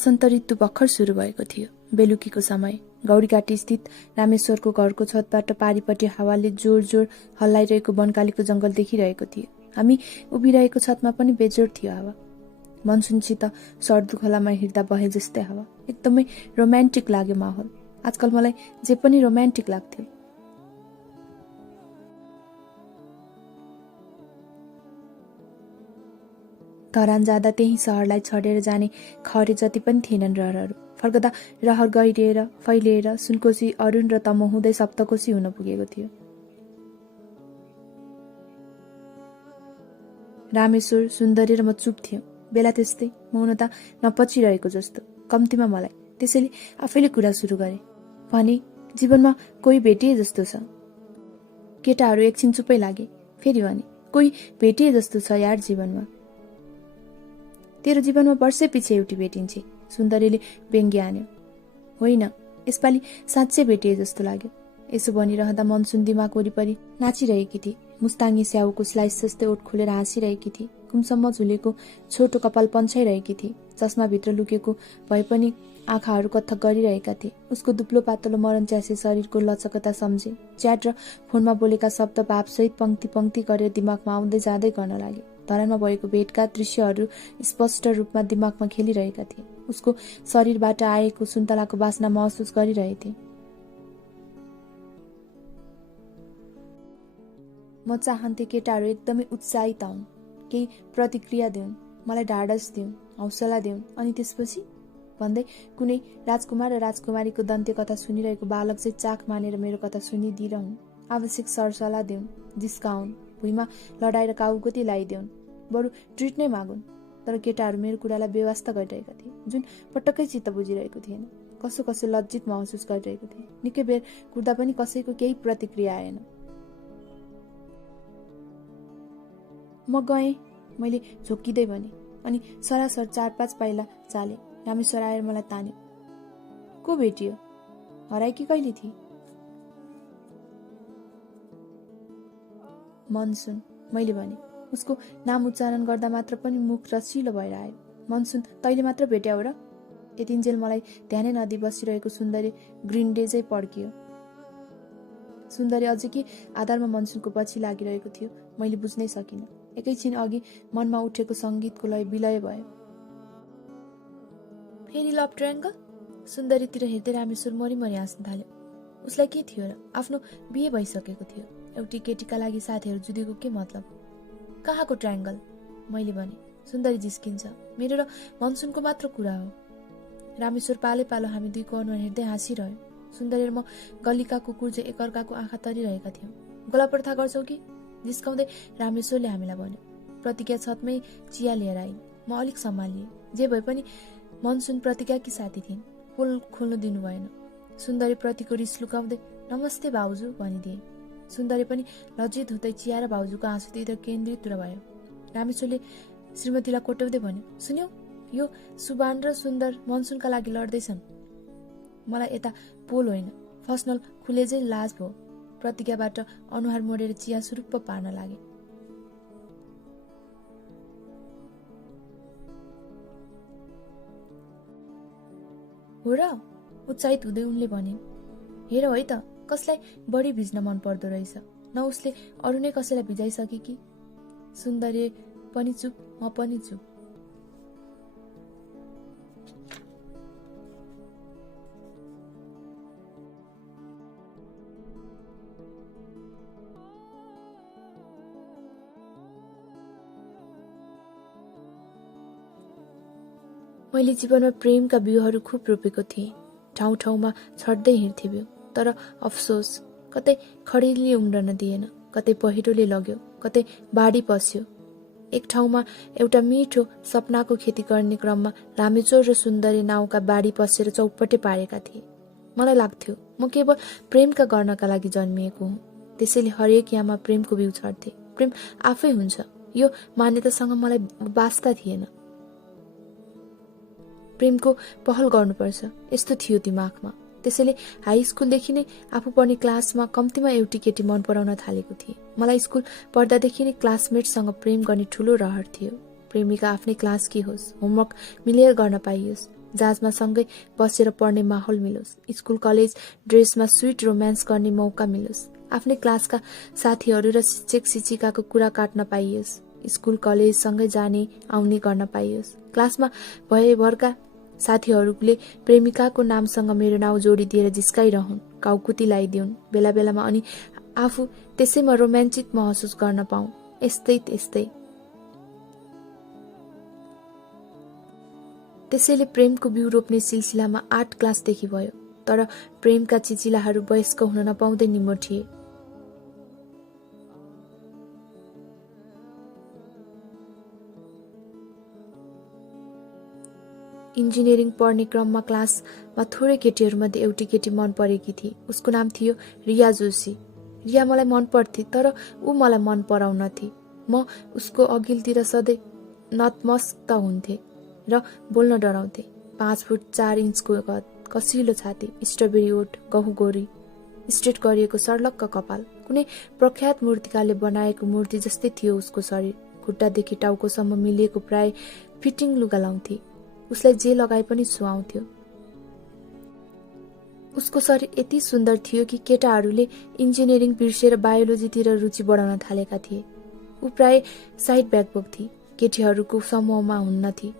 वसन्त ऋतु भर्खर सुरु भएको थियो। बेलुकीको समय गौरीघाटी स्थित रामेश्वरको घरको छतबाट पारिपट्टि हावाले जोर जोर हल्लाइरहेको वनकालीको जंगल देखिरहेको थियो। हामी उभिरहेको छतमा पनि बेजोड थियो हावा। मनसुनसित सर्दु खोलामा हिँड्दा बहे जस्तै हावा। एकदमै रोमान्टिक लाग्यो माहौल। आजकल मलाई जे पनि रोमान्टिक लाग्थ्यो। धरान जाँदा त्यही सहरलाई छडेर जाने खरे जति पनि थिएनन् रहरहरू। फर्कदा रहर गहिरिएर फैलिएर सुनकोशी अरुण र तमो हुँदै सप्तकोशी हुन पुगेको थियो। रामेश्वर सुन्दरी र म चुप थियौं। बेला त्यस्तै मौनता नपचिरहेको जस्तो, कम्तीमा मलाई। त्यसैले आफैले कुरा सुरु गरे। भने जीवनमा कोही भेटिए जस्तो छ। केटाहरू एकछिन चुपै लागे। फेरि भने कोही भेटिए जस्तो छ यार जीवनमा। तेरो जीवनमा वर्षै पछि एउटी भेटिन्छे, सुन्दरीले व्यङ्ग्य हान्यो। होइन, यसपालि साँच्चै भेटिए जस्तो लाग्यो। यसो भनिरहँदा मनसुन दिमाग वरिपरि नाचिरहेकी थिए। मुस्ताङ्गी स्याउको स्लाइस जस्तै ओठ खोलेर हाँसिरहेकी थिए। कुमसम्म झुलेको छोटो कपाल पन्छाइरहेकी थिए। चस्माभित्र लुकेको भए पनि आँखाहरू कथक गरिरहेका थिए। उसको दुब्लो पातलो मरण च्यासे शरीरको लचकता सम्झे। च्याट र फोनमा बोलेका शब्द भावसहित पंक्ति पंक्ति गरेर दिमागमा आउँदै जाँदै गर्न लागे। धरानमा भएको भेटका दृश्यहरू स्पष्ट रूपमा दिमागमा खेलिरहेका थिए। उसको शरीरबाट आएको सुन्तलाको बास्ना महसुस गरिरहेथे। म चाहन्थे केटाहरू एकदमै उत्साहित हुन्, केही प्रतिक्रिया दिउन्, मलाई ढाडस दिउन्, हौसला दिउन्, अनि त्यसपछि भन्दै कुनै राजकुमार र राजकुमारीको दन्त्य कथा सुनिरहेको बालक चाहिँ चाख मानेर मेरो कथा सुनिदिरहन्। आवश्यक सरसल्लाह दिउन्, जिस्काउन्, भुइँमा लडाएर काउगती लगाइदिउन्, बरु ट्रिट नै मागुन्। तर केटाहरू मेरो कुरालाई बेवास्ता गरिरहेका थिए, जुन पटक्कै चित्त बुझिरहेको थिएन। कसो कसो लज्जित महसुस गरिरहेको थिए। निकै बेर कुर्दा पनि कसैको केही प्रतिक्रिया आएन। म गएँ, मैले झोक्किँदै भने, अनि सरासर 4-5 पाइला चाले। रामेश्वर आएर मलाई तान्यो। को भेटियो? हराएकी कहिले थिए? मनसुन, मैले भने। उसको नाम उच्चारण गर्दा मात्र पनि मुख रसिलो भएर आयो। मनसुन, तैले मात्र भेट्याउ र? यतिन्जेल मलाई ध्यानै नदिई बसिरहेको सुन्दरी ग्रिन्डेजै पड्कियो। सुन्दरी अझै के आधारमा मनसुनको पछि लागिरहेको थियो मैले बुझ्नै सकिनँ। एकैछिन अघि मनमा उठेको सङ्गीतको लय विलय भयो। फेरि लभ ट्रायङ्गल? सुन्दरीतिर हेर्दै रामेश्वर मरिमरि हाँस्न थाल्यो। उसलाई के थियो र? आफ्नो बिहे भइसकेको थियो। एउटी केटीका लागि साथीहरू जुधेको के मतलब? कहाँको ट्रायङ्गल? मैले भने। सुन्दरी जिस्किन्छ। मेरो र मनसुनको मात्र कुरा हो। रामेश्वर पालै पालो हामी दुईको अनुहार हेर्दै हाँसिरह्यो। सुन्दरी र म गल्लीका कुकुर चाहिँ एकअर्काको आँखा तरिरहेका थियौँ। गोला प्रथा गर्छौ कि? जिस्काउँदै रामेश्वरले हामीलाई भन्यो। प्रतिज्ञा छतमै चिया लिएर आइन्। म अलिक सम्हालिएँ। जे भए पनि मनसुन प्रतिज्ञाकी साथी थिइन्। पोल खोल्नु दिनु भएन। सुन्दरी प्रतिको रिस लुकाउँदै नमस्ते भाउजू भनिदिए। सुन्दरी पनि लज्जित हुँदै चिया र भाउजूको आँसुतिर केन्द्रित भयो। रामेश्वरले श्रीमतीलाई कोट्याउँदै भन्यो, सुन्यौ, यो सुबान र सुन्दर मनसुनका लागि लड्दैछन्। मलाई यता पोल होइन, फस्नल खुलेजै लाज भयो। प्रतिज्ञाबाट अनुहार मोडेर चिया सुरुप्प पार्न लागे। हो र? उत्साहित हुँदै उनले भने। हेर है त, कसलाई बढी भिज्न मन पर्दो रहेछ। न उसले अरू नै कसैलाई भिजाइसके कि? सुन्दरी पनि चुप, म पनि चुप। मैले जीवनमा प्रेमका बिउहरू खुब रोपेको थिएँ। ठाउँ ठाउँमा छड्दै हिँड्थे बिउ। तर अफसोस, कतै खडेरीले उम्रन दिएन, कतै पहिरोले लग्यो, कतै बाढी पस्यो। एक ठाउँमा एउटा मिठो सपनाको खेती गर्ने क्रममा रामेश्वर र सुन्दरी नाउँका बाढी पसेर चौपटे पारेका थिए। मलाई लाग्थ्यो म केवल प्रेमका गर्नका लागि जन्मिएको हुँ। त्यसैले हरेक याममा प्रेमको बिउ छर्थे। प्रेम आफै हुन्छ, यो मान्यतासँग मलाई वास्ता थिएन। प्रेमको पहल गर्नुपर्छ, यस्तो थियो दिमागमा। त्यसैले हाई स्कुलदेखि नै आफू पढ्ने क्लासमा कम्तीमा एउटी केटी मन पराउन थालेको थिए। मलाई स्कुल पढ्दादेखि नै क्लासमेटसँग प्रेम गर्ने ठुलो रहर थियो। प्रेमिका आफ्नै क्लासकी होस्, होमवर्क मिलेर गर्न पाइयोस्, जाँचमा सँगै बसेर पढ्ने माहौल मिलोस्, स्कुल कलेज ड्रेसमा स्विट रोमान्स गर्ने मौका मिलोस्, आफ्नै क्लासका साथीहरू र शिक्षक शिक्षिकाको कुरा काट्न पाइयोस्, स्कुल कलेज सँगै जाने आउने गर्न पाइयोस्, क्लासमा भएभरका साथीहरूले प्रेमिकाको नामसँग मेरो नाउँ जोडिदिएर जिस्काइरहन्, काउकुती लगाइदिउन् बेला बेलामा, अनि आफू त्यसैमा रोमान्टिक महसुस गर्न पाऊँ। यस्तै त्यसैले प्रेमको बिउ रोप्ने सिलसिलामा 8 क्लासदेखि भयो, तर प्रेमका चिचिलाहरू वयस्क हुन नपाउँदै निमोठिए। इन्जिनियरिङ पढ्ने क्रममा क्लासमा थोरै केटीहरूमध्ये एउटी केटी मन परेकी थिए। उसको नाम थियो रिया जोशी। रिया मलाई मन पर्थी, तर ऊ मलाई मन पराउनथी। म उसको अघिल्तिर सधैँ नतमस्त हुन्थे र बोल्न डराउँथे। 5 फुट 4 इन्चको कद, कसिलो छाती, स्ट्रबेरी ओठ, गहुँ गोरी, स्ट्रेट गरिएको सर्लक्क कपाल, कुनै प्रख्यात मूर्तिकारले बनाएको मूर्ति जस्तै थियो उसको शरीर। खुट्टादेखि टाउकोसम्म मिलिएको प्राय फिटिङ लुगा लाउँथे। उसलाई जे लगाए पनि सुहाउँथ्यो। उसको शरीर यति सुन्दर थियो कि केटाहरूले इन्जिनियरिङ बिर्सेर बायोलोजीतिर रुचि बढाउन थालेका थिए। ऊ प्राय साइड ब्याग बोक्थी, केटीहरूको समूहमा हुन्नथी,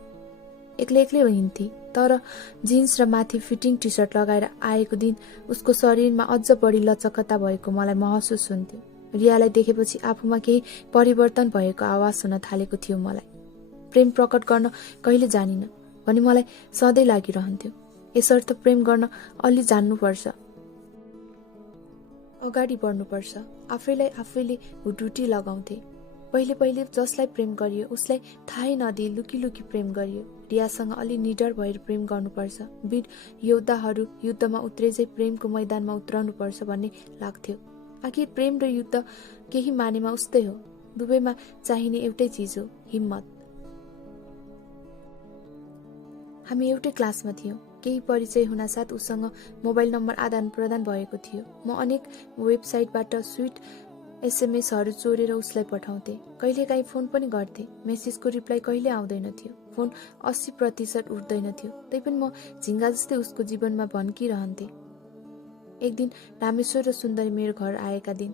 एक्लै हिँड्थी, तर जिन्स र माथि फिटिङ टी सर्ट लगाएर आएको दिन उसको शरीरमा अझ बढी लचकता भएको मलाई महसुस हुन्थ्यो। रियालाई देखेपछि आफूमा केही परिवर्तन भएको आवाज हुन थालेको थियो। मलाई प्रेम प्रकट गर्न कहिले जानिन भने मलाई सधैँ लागिरहन्थ्यो। यसर्थ प्रेम गर्न अलि जान्नुपर्छ, अगाडि बढ्नुपर्छ। आफैले हुटुटी लगाउँथे। पहिले जसलाई प्रेम गरियो उसलाई थाहै नदिई लुकी प्रेम गरियो। रियासँग अलि निडर भएर प्रेम गर्नुपर्छ। वीर योद्धाहरू युद्धमा उत्रेझै प्रेमको मैदानमा उत्रनुपर्छ भन्ने लाग्थ्यो। आखिर प्रेम र युद्ध केही मानेमा उस्तै हो। दुवैमा चाहिने एउटै चिज हो, हिम्मत। हामी एउटै क्लासमा थियौँ। केही परिचय हुनासाथ उसँग मोबाइल नम्बर आदान प्रदान भएको थियो। म अनेक वेबसाइटबाट स्विट एसएमएसहरू चोरेर उसलाई पठाउँथे। कहिलेकाहीँ फोन पनि गर्थे। मेसेजको रिप्लाई कहिले आउँदैन थियो। फोन 80% उठ्दैन थियो। तैपनि म झिङ्गा जस्तै उसको जीवनमा भन्किरहन्थे। एक दिन रामेश्वर र सुन्दरी मेरो घर आएका दिन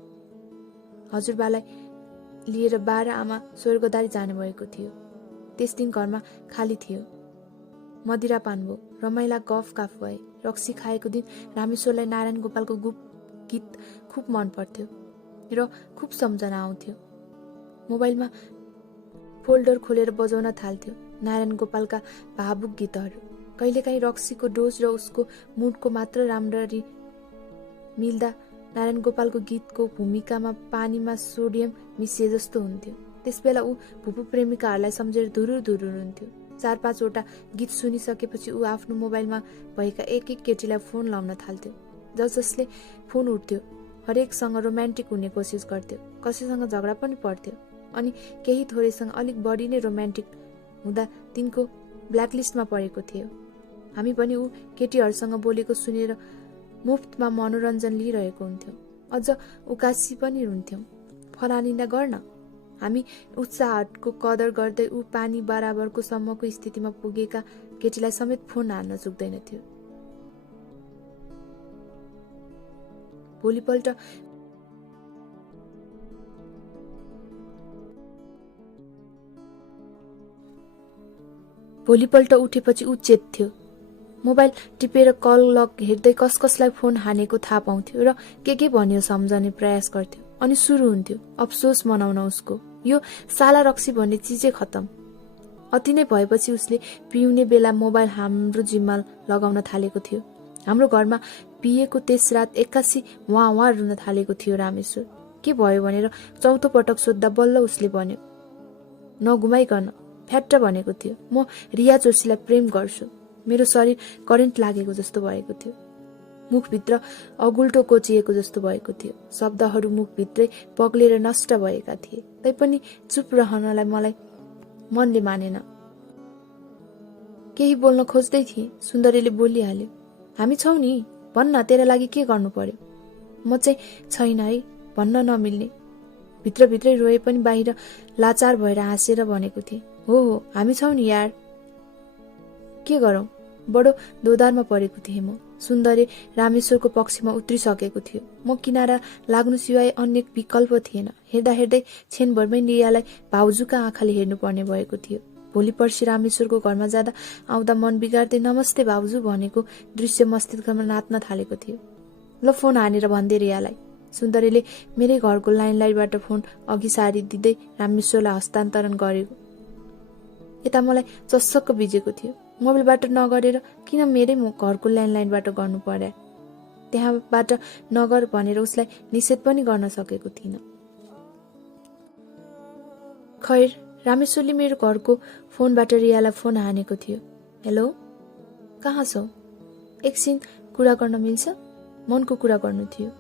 हजुरबालाई लिएर 12 आमा स्वर्गदारी जाने भएको थियो। त्यस दिन घरमा खाली थियो। मदिरा पान भयो, रमाइला गफ काफ भए। रक्सी खाएको दिन रामेश्वरलाई नारायण गोपालको गीत खुब मन पर्थ्यो र खुब सम्झना आउँथ्यो। मोबाइलमा फोल्डर खोलेर बजाउन थाल्थ्यो नारायण गोपालका भावुक गीतहरू। कहिलेकाहीँ रक्सीको डोज र उसको मुडको मात्र राम्ररी मिल्दा नारायण गोपालको गीतको भूमिकामा पानीमा सोडियम मिसिए जस्तो हुन्थ्यो। त्यसबेला ऊ भुपु प्रेमिकाहरूलाई सम्झेर धुरुर हुन्थ्यो। 4-5 वटा गीत सुनिसकेपछि ऊ आफ्नो मोबाइलमा भएका एक केटीलाई फोन लाउन थाल्थ्यो। जसले फोन उठ्थ्यो हरेकसँग रोमान्टिक हुने कोसिस गर्थ्यो। कसैसँग झगडा पनि पर्थ्यो, अनि केही थोरैसँग अलिक बढी नै रोमान्टिक हुँदा तिनको ब्ल्याकलिस्टमा परेको थियो। हामी पनि ऊ केटीहरूसँग बोलेको सुनेर मुफ्तमा मनोरञ्जन लिइरहेको हुन्थ्यौँ। अझ उकासी पनि हुन्थ्यौँ। फलानिना गर्न। हामी उत्साहको कदर गर्दै ऊ पानी बराबरको सम्मको स्थितिमा पुगेका केटीलाई समेत फोन हान्न चुक्दैन थियो। भोलिपल्ट उठेपछि ऊ चेत थियो। मोबाइल टिपेर कल लग हेर्दै कसलाई फोन हानेको थाहा पाउँथ्यो र के भन्यो सम्झने प्रयास गर्थ्यो। अनि सुरु हुन्थ्यो अफसोस मनाउन उसको। यो साला रक्सी भन्ने चिजै खतम। अति नै भएपछि उसले पिउने बेला मोबाइल हाम्रो जिम्मा लगाउन थालेको थियो। हाम्रो घरमा पिएको त्यस रात 81 वहाँ रुन थालेको थियो रामेश्वर। के भयो भनेर चौथो पटक सोद्धा बल्ल उसले भन्यो, नघुमाइकन फ्याट्ट भनेको थियो, म रिया जोशीलाई प्रेम गर्छु। मेरो शरीर करेन्ट लागेको जस्तो भएको थियो। मुखभित्र अगुल्टो कोचिएको जस्तो भएको थियो। शब्दहरू मुखभित्रै पग्लेर नष्ट भएका थिए। तैपनि चुप रहनलाई मलाई मनले मानेन। केही बोल्न खोज्दै थिए। सुन्दरीले बोलिहाल्यो, हामी छौ नि, भन्न तेरा लागि के गर्नु पर्यो। म चाहिँ छैन है भन्न नमिल्ने। भित्रभित्रै रोए पनि बाहिर लाचार भएर हाँसेर भनेको थिए, हो हामी छौ नि यार, के गरौँ, बडो दोधारमा परेको थिएँ म। सुन्दरी रामेश्वरको पक्षमा उत्रिसकेको थियो। म किनारा लाग्नु सिवाय अन्य विकल्प थिएन। हेर्दा हेर्दै क्षणभरमै रियालाई भाउजूका आँखाले हेर्नुपर्ने भएको थियो। भोलि पर्सि रामेश्वरको घरमा जाँदा आउँदा मन बिगार्दै नमस्ते भाउजू भनेको दृश्य मस्तिष्कमा नाच्न थालेको थियो। ल फोन हानेर भन्दै रियालाई। सुन्दरीले मेरै घरको ल्यान्डलाइनबाट फोन अघि सारिदिँदै रामेश्वरलाई हस्तान्तरण गरेको। यता मलाई चस्सक्क बिजेको थियो। मोबाइलबाट नगरेर किन मेरै घरको ल्यान्डलाइनबाट गर्नु पर्या? त्यहाँबाट नगर भनेर उसलाई निषेध पनि गर्न सकेको थिइनँ। खैर, रामेश्वरले मेरो घरको फोनबाट रियालाई फोन हानेको थियो। हेलो, कहाँ छौ? एकछिन कुरा गर्न मिल्छ? मनको कुरा गर्नु थियो।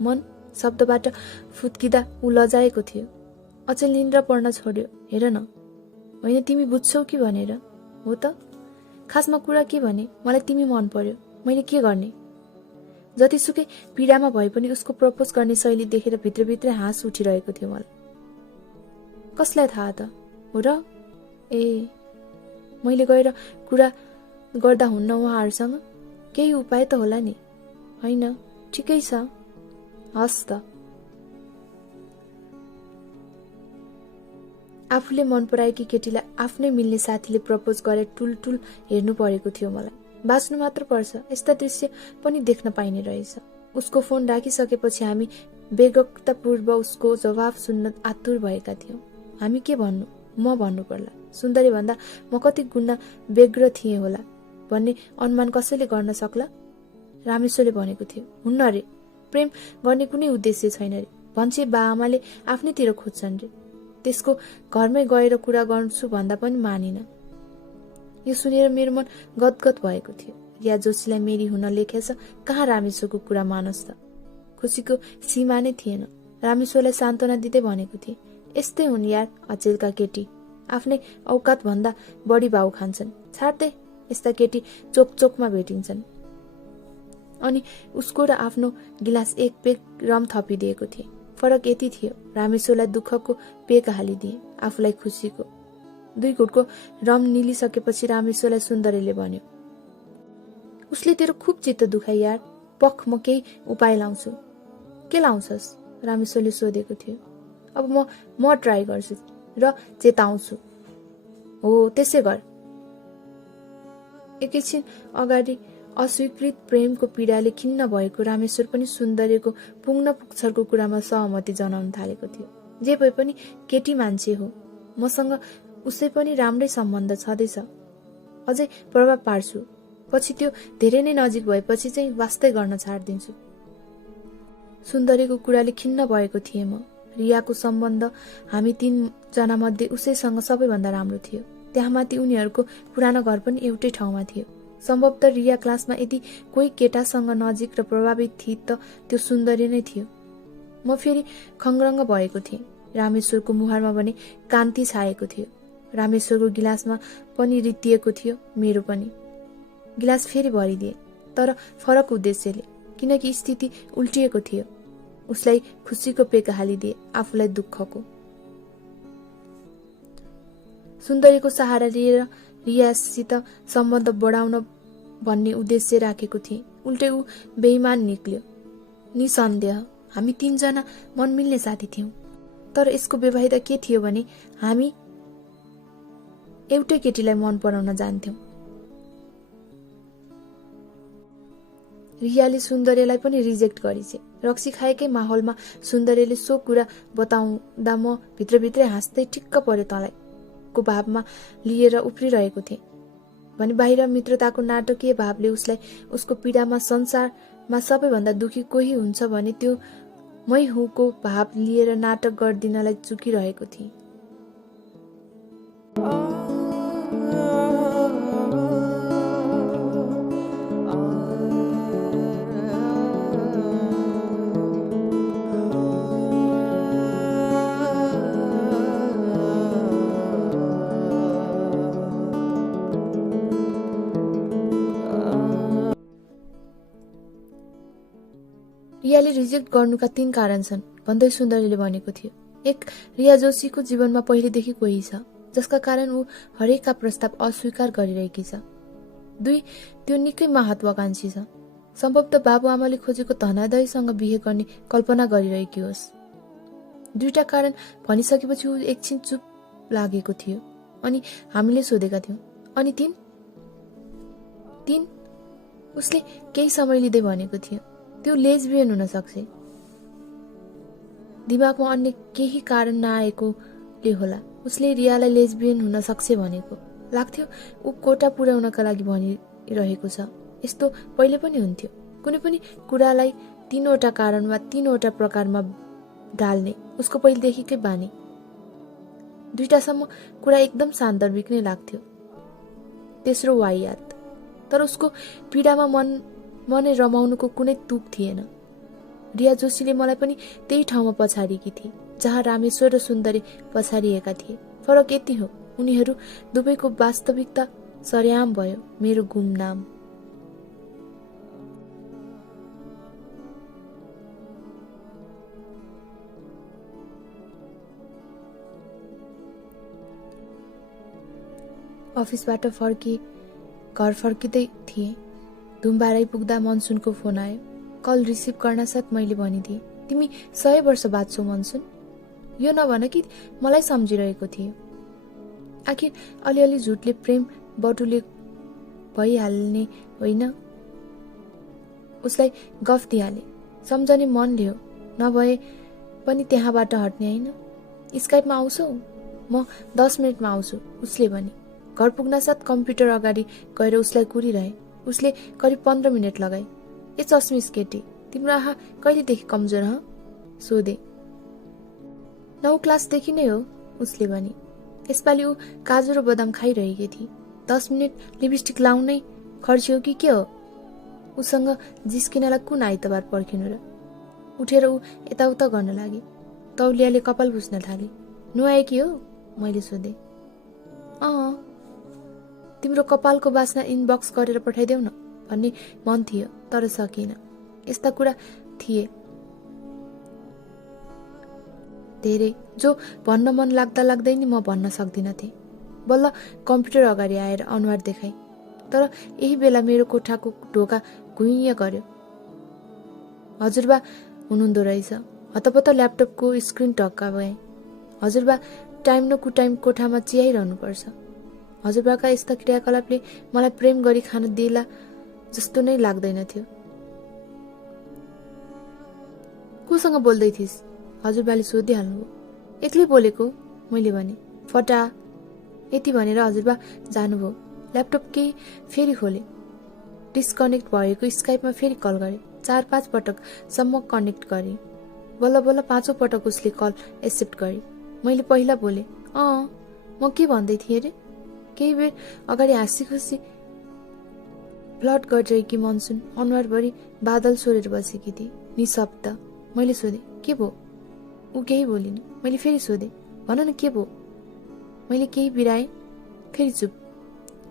मन शब्दबाट फुत्किँदा ऊ लजाएको थियो। अचेल निन्द्रा पर्न छोड्यो। हेर न, होइन तिमी बुझ्छौ कि भनेर हो त? खासमा कुरा के भने मलाई तिमी मन पर्यो। मैले के गर्ने? जतिसुकै पीडामा भए पनि उसको प्रपोज गर्ने शैली देखेर भित्रभित्रै हाँस उठिरहेको थियो मलाई। कसलाई थाहा त हो र? ए, मैले गएर कुरा गर्दा हुन्न उहाँहरूसँग? केही उपाय त होला नि? होइन, ठिकै छ, हस् त। आफूले मन पराएकी केटीलाई आफ्नै मिल्ने साथीले प्रपोज गरे टुलटुल हेर्नु परेको थियो मलाई। बाँच्नु मात्र पर्छ, यस्ता दृश्य पनि देख्न पाइने रहेछ। उसको फोन राखिसकेपछि हामी बेगरतापूर्व उसको जवाफ सुन्न आतुर भएका थियौँ। हामी के भन्नु? म भन्नु पर्ला। सुन्दरी भन्दा म कति गुणा व्यग्र थिएँ होला भन्ने अनुमान कसैले गर्न सक्ला? रामेश्वरले भनेको थियो, हुन्न रे, प्रेम गर्ने कुनै उद्देश्य छैन रे। भन्छे बा आमाले आफ्नैतिर खोज्छन् रे। त्यसको घरमै गएर कुरा गर्छु भन्दा पनि मानिन। यो सुनेर मेरो मन गदगद भएको थियो। रिया जोशीलाई मेरी हुन लेखेछ, कहाँ रामेश्वरको कुरा मानस् त? खुसीको सीमा नै थिएन। रामेश्वरलाई सान्त्वना दिँदै भनेको थिएँ, यस्तै हुन् यार अचेलका केटी, आफ्नै औकात भन्दा बढी भाउ खान्छन्। छाड्दै, यस्ता केटी चोकचोकमा भेटिन्छन्। अनि उसको र आफ्नो गिलास एक पेग रम थपिदिएको थिएँ। फरक यति थियो, रामेश्वरलाई दुःखको पेग हालिदिए, आफूलाई खुसीको। 2 घुटको रम निलिसकेपछि रामेश्वरलाई सुन्दरीले भन्यो, उसले तेरो खुब चित्त दुखाइ यार, पख म केही उपाय लाउँछु। के लाउँछस्? रामेश्वरले सोधेको थियो। अब म ट्राई गर्छु र चेताउँछु। हो, त्यसै गर। एकैछिन अगाडि अस्वीकृत प्रेमको पीडाले खिन्न भएको रामेश्वर पनि सुन्दरीको पुग्न पुच्छरको कुरामा सहमति जनाउन थालेको थियो। जे भए पनि केटी मान्छे हो, मसँग उसै पनि राम्रै सम्बन्ध छँदैछ, अझै प्रभाव पार्छु। पछि त्यो धेरै नै नजिक भएपछि चाहिँ वास्तै गर्न छाड्दिन्छु। सुन्दरीको कुराले खिन्न भएको थिएँ म। रियाको सम्बन्ध हामी 3 जना मध्ये उसैसँग सबैभन्दा राम्रो थियो। त्यहाँमाथि उनीहरूको पुरानो घर पनि एउटै ठाउँमा थियो। सम्भवतः रिया क्लासमा यदि कोही केटासँग नजिक र प्रभावित थिए त त्यो सुन्दरी नै थियो। म फेरि खङ्ग्रङ्ग भएको थिएँ। रामेश्वरको मुहारमा भने कान्ति छाएको थियो। रामेश्वरको गिलासमा पनि रित्तिएको थियो, मेरो पनि। गिलास फेरि भरिदिए, तर फरक उद्देश्यले, किनकि स्थिति उल्टिएको थियो। उसलाई खुसीको पेक हालिदिए, आफूलाई दुःखको। सुन्दरीको सहारा लिएर रियासित सम्बन्ध बढाउन भन्ने उद्देश्य राखेको थिएँ। उल्टै ऊ बेइमान निक्ल्यो। निसन्देह हामी 3 जना मन मिल्ने साथी थियौं। तर यसको व्यवहारिकता के थियो भने हामी एउटै केटीलाई मन पराउन जान्थ्यौं। रियाले सुन्दरीलाई पनि रिजेक्ट गरिछे। रक्सी खाएकै माहौलमा सुन्दरीले सो कुरा बताउँदा म भित्रभित्रै हाँस्दै ठिक्क पर्यो तँलाई को भावमा लिएर उफ्रिरहेको थिएँ भने बाहिर मित्रताको नाटकीय भावले उसलाई उसको पीडामा संसारमा सबैभन्दा दुखी कोही हुन्छ भने त्यो मै हुँको भाव लिएर नाटक गर्दिनलाई चुकिरहेको थिएँ। रियाले रिजेक्ट गर्नुका 3 कारण छन् भन्दै सुन्दरीले भनेको थियो। 1, रिया जोशीको जीवनमा पहिलेदेखि कोही छ जसका कारण ऊ हरेकका प्रस्ताव अस्वीकार गरिरहेकी छ। दुई, त्यो निकै महत्वाकांक्षी छ। सम्भवतः बाबुआमाले खोजेको धनादयसँग बिहे गर्ने कल्पना गरिरहेकी होस्। दुईटा कारण भनिसकेपछि ऊ एकछिन चुप लागेको थियो। अनि हामीले सोधेका थियौं, अनि तीन? उसले केही समय लिँदै भनेको थियो, त्यो लेस्बियन हुन सक्छ। दिमागमा अन्य केही कारण नआएकोले होला उसले रियालाई लेस्बियन हुन सक्छ भनेको। लाग्थ्यो ऊ कोटा पुर्याउनका लागि भनिरहेको छ। यस्तो पहिले पनि हुन्थ्यो, कुनै पनि कुरालाई 3वटा कारणमा 3वटा प्रकारमा ढाल्ने उसको पहिलेदेखिकै बानी। 2टासम्म कुरा एकदम सान्दर्भिक नै लाग्थ्यो। तेस्रो वाहियात। तर उसको पीडामा मनै रमाउनुको कुनै तुक थिएन। रिया जोशीले मलाई पनि त्यही ठाउँमा पछाडिएकी थिए जहाँ रामेश्वर र सुन्दरी पछाडिएका थिए। फरक यति हो, उनीहरू दुवैको वास्तविकता सरेआम भयो। मेरो गुमनाम। अफिसबाट घर फर्किँदै थिए। धुम्बाराई पुग्दा मनसुनको फोन आयो। कल रिसिभ गर्न साथ मैले भनिदिएँ, तिमी 100 वर्ष बाँच्छौ मनसुन। यो नभन कि मलाई सम्झिरहेको थियो। आखिर अलिअलि झुटले प्रेम बटुले भइहाल्ने होइन। उसलाई गफ दिइहाले। सम्झने मन ल्यायो, नभए पनि त्यहाँबाट हट्ने होइन। स्काइपमा आउँछौ? म 10 मिनटमा आउँछु, उसले भने। घर पुग्न साथ कम्प्युटर अगाडि गएर उसलाई कुरिरहे। उसले करिब 15 मिनट लगाए। ए चस्मिस केटी, तिम्रो आँखा कहिलेदेखि कमजोर ह? सोधे। 9 क्लासदेखि नै हो, उसले भने। यसपालि ऊ काजु र बदाम खाइरहेकी थिए। 10 मिनट लिपस्टिक लाउनै खर्च्यो कि के हो? उसँग जिस्किनलाई कुन आइतबार पर्खिनु र? उठेर ऊ यताउता गर्न लागे। तौलियाले कपाल पुस्न थाले। नुहाएकी हो? मैले सोधे। तिम्रो कपालको बास्ना इनबक्स गरेर पठाइदेऊ न भन्ने मन थियो, तर सकिन। यस्ता कुरा थिए धेरै जो भन्न मन लाग्दै नि म भन्न सक्दिनथे। बल्ल कम्प्युटर अगाडि आएर अनुहार देखाए। तर यही बेला मेरो कोठाको ढोका घुइँ गर्यो। हजुरबा हुनुहुँदो रहेछ। हतपत ल्यापटपको स्क्रिन टक्का भए। हजुरबा टाइम न कुटाइम कोठामा चियाइरहनुपर्छ। हजुरबाका यस्ता क्रियाकलापले मलाई प्रेम गरी खान दिएला जस्तो नै लाग्दैन थियो। कोसँग बोल्दै थिइस्? हजुरबाले सोधिहाल्नुभयो। एक्लै बोलेको, मैले भने। फटा। यति भनेर हजुरबा जानुभयो। ल्यापटप केही फेरि खोले। डिस्कनेक्ट भएको स्काइपमा फेरि कल गरे। 4-5 पटकसम्म कनेक्ट गरे। बल्ल बल्ल 5औं पटक उसले कल एक्सेप्ट गरे। मैले पहिला बोले, म के भन्दै थिएँ रे? केही बेर अगाडि हाँसी खुसी फ्लट गरिरहेकी मनसुन अनुहारभरि बादल सोरेर बसेकी थिए, निशब्द। मैले सोधे, के भो? ऊ केही बोलिन। मैले फेरि सोधे, भन न के भो? मैले केही बिराएँ। फेरि चुप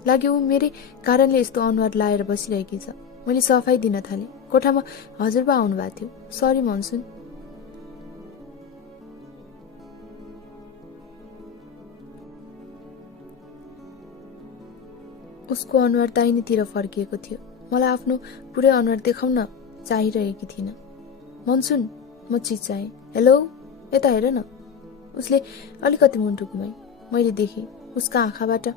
लाग्यो। ऊ मेरै कारणले यस्तो अनुहार लाएर बसिरहेकी छ। मैले सफाई दिन थालेँ। कोठामा हजुरबा आउनु भएको थियो। Sorry monsoon. उसको अनुहार दाहिनेतिर फर्किएको थियो। मलाई आफ्नो पुरै अनुहार देखाउन चाहिरहेकी थिइन। मनसुन, म चिच्याएँ। हेलो, यता हेर न। उसले अलिकति मुन्टु घुमाई। मैले देखेँ उसका आँखाबाट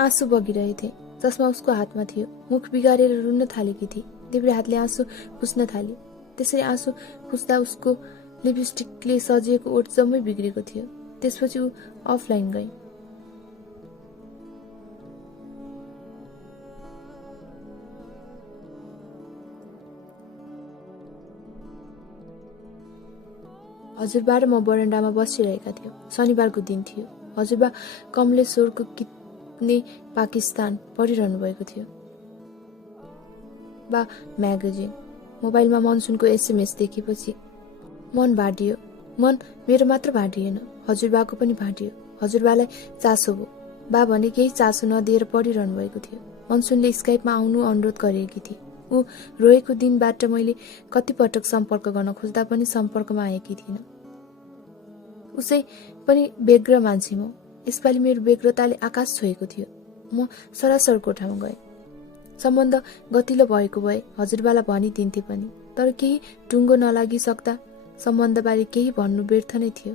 आँसु बगिरहेथे। चस्मा उसको हातमा थियो। मुख बिगारेर रुन थालेकी थिए। देब्रे हातले आँसु पुस्न थाले। त्यसरी आँसु पुस्दा उसको लिपस्टिकले सजिएको ओठ जम्मै बिग्रेको थियो। त्यसपछि ऊ अफलाइन गई। हजुरबा र म बरन्डामा बसिरहेका थियौँ। शनिबारको दिन थियो। हजुरबा कमलेश्वरको कितने पाकिस्तान पढिरहनु भएको थियो। बा म्यागजिन। मोबाइलमा मनसुनको SMS देखेपछि मन भाँडियो। मन मेरो मात्र भाँडिएन, हजुरबाको पनि भाँडियो। हजुरबालाई चासो भयो। बा भने केही चासो नदिएर पढिरहनु भएको थियो। मनसुनले स्काइपमा आउनु अनुरोध गरेकी थिए। ऊ रोएको दिनबाट मैले कति पटक सम्पर्क गर्न खोज्दा पनि सम्पर्कमा आएकी थिइन। उसै पनि व्यग्र मान्छे म। यसपालि मेरो व्यग्रताले आकाश छोएको थियो। म सरासर कोठामा गएँ। सम्बन्ध गतिलो भएको भए हजुरबालाई भनिदिन्थे पनि, तर केही टुङ्गो नलागिसक्दा सम्बन्धबारे केही भन्नु व्यर्थ नै थियो।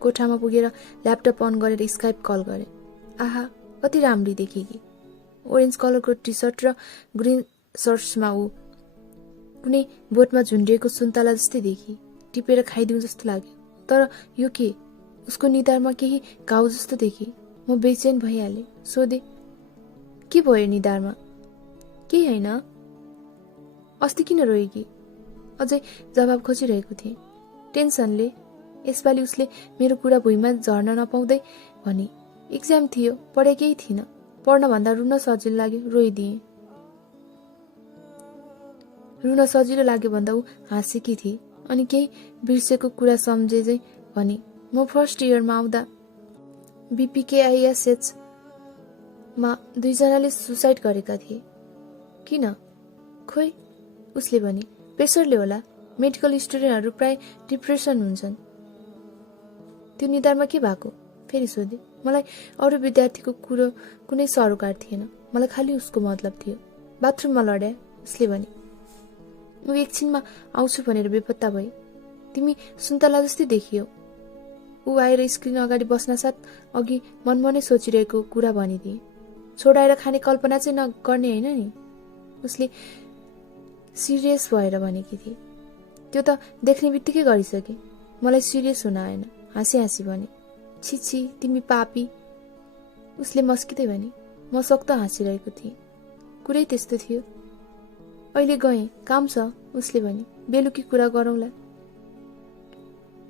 कोठामा पुगेर ल्यापटप अन गरेर स्काइप कल गरेँ। आहा, कति राम्री देखेकी। ओरेन्ज कलरको टी सर्ट र ग्रिन सर्ट्समा ऊ कुनै बोटमा झुन्डिएको सुन्तला जस्तै देखी। टिपेर खाइदिउँ जस्तो लाग्यो। तर यो के? उसको निधारमा केही घाउ जस्तो देखी। म बेचैन भइहालेँ। सोधे, के भयो निधारमा? केही होइन। अस्ति किन रोएकी? अझै जवाब खोजिरहेको थिएँ। टेन्सनले। यसपालि उसले मेरो कुरा भुइँमा झर्न नपाउँदै भने, एक्जाम थियो, पढेकै थिइनँ। पढ्नभन्दा रुन सजिलो लाग्यो, रोइदिएँ। रुन सजिलो लाग्यो भन्दा ऊ हाँसेकी थिए। अनि केही बिर्सेको कुरा सम्झे चाहिँ भने, म फर्स्ट इयरमा आउँदा BPKISH मा 2 जनाले सुसाइड गरेका थिए। किन? खोइ, उसले भने, प्रेसरले होला। मेडिकल स्टुडेन्टहरू प्राय डिप्रेसन हुन्छन्। त्यो निधारमा के भएको? फेरि सोधे। मलाई अरू विद्यार्थीको कुरो कुनै सरोकार थिएन। मलाई खालि उसको मतलब थियो। बाथरुममा लड्या, उसले भने। ऊ एकछिनमा आउँछु भनेर बेपत्ता भए। तिमी सुन्तला जस्तै देखियो। ऊ आएर स्क्रिन अगाडि बस्नासाथ अघि मनमनै सोचिरहेको कुरा भनिदिए। छोडाएर खाने कल्पना चाहिँ नगर्ने होइन नि, उसले सिरियस भएर भनेकी थिए। त्यो त देख्ने बित्तिकै गरिसके। मलाई सिरियस हुन आएन। हाँसी हाँसी भने, छिछि तिमी पापी, उसले मस्किँदै भने। म सक्दो हाँसिरहेको थिएँ। कुरै त्यस्तो थियो। अहिले गएँ, काम छ, उसले भने। बेलुकी कुरा गरौँला।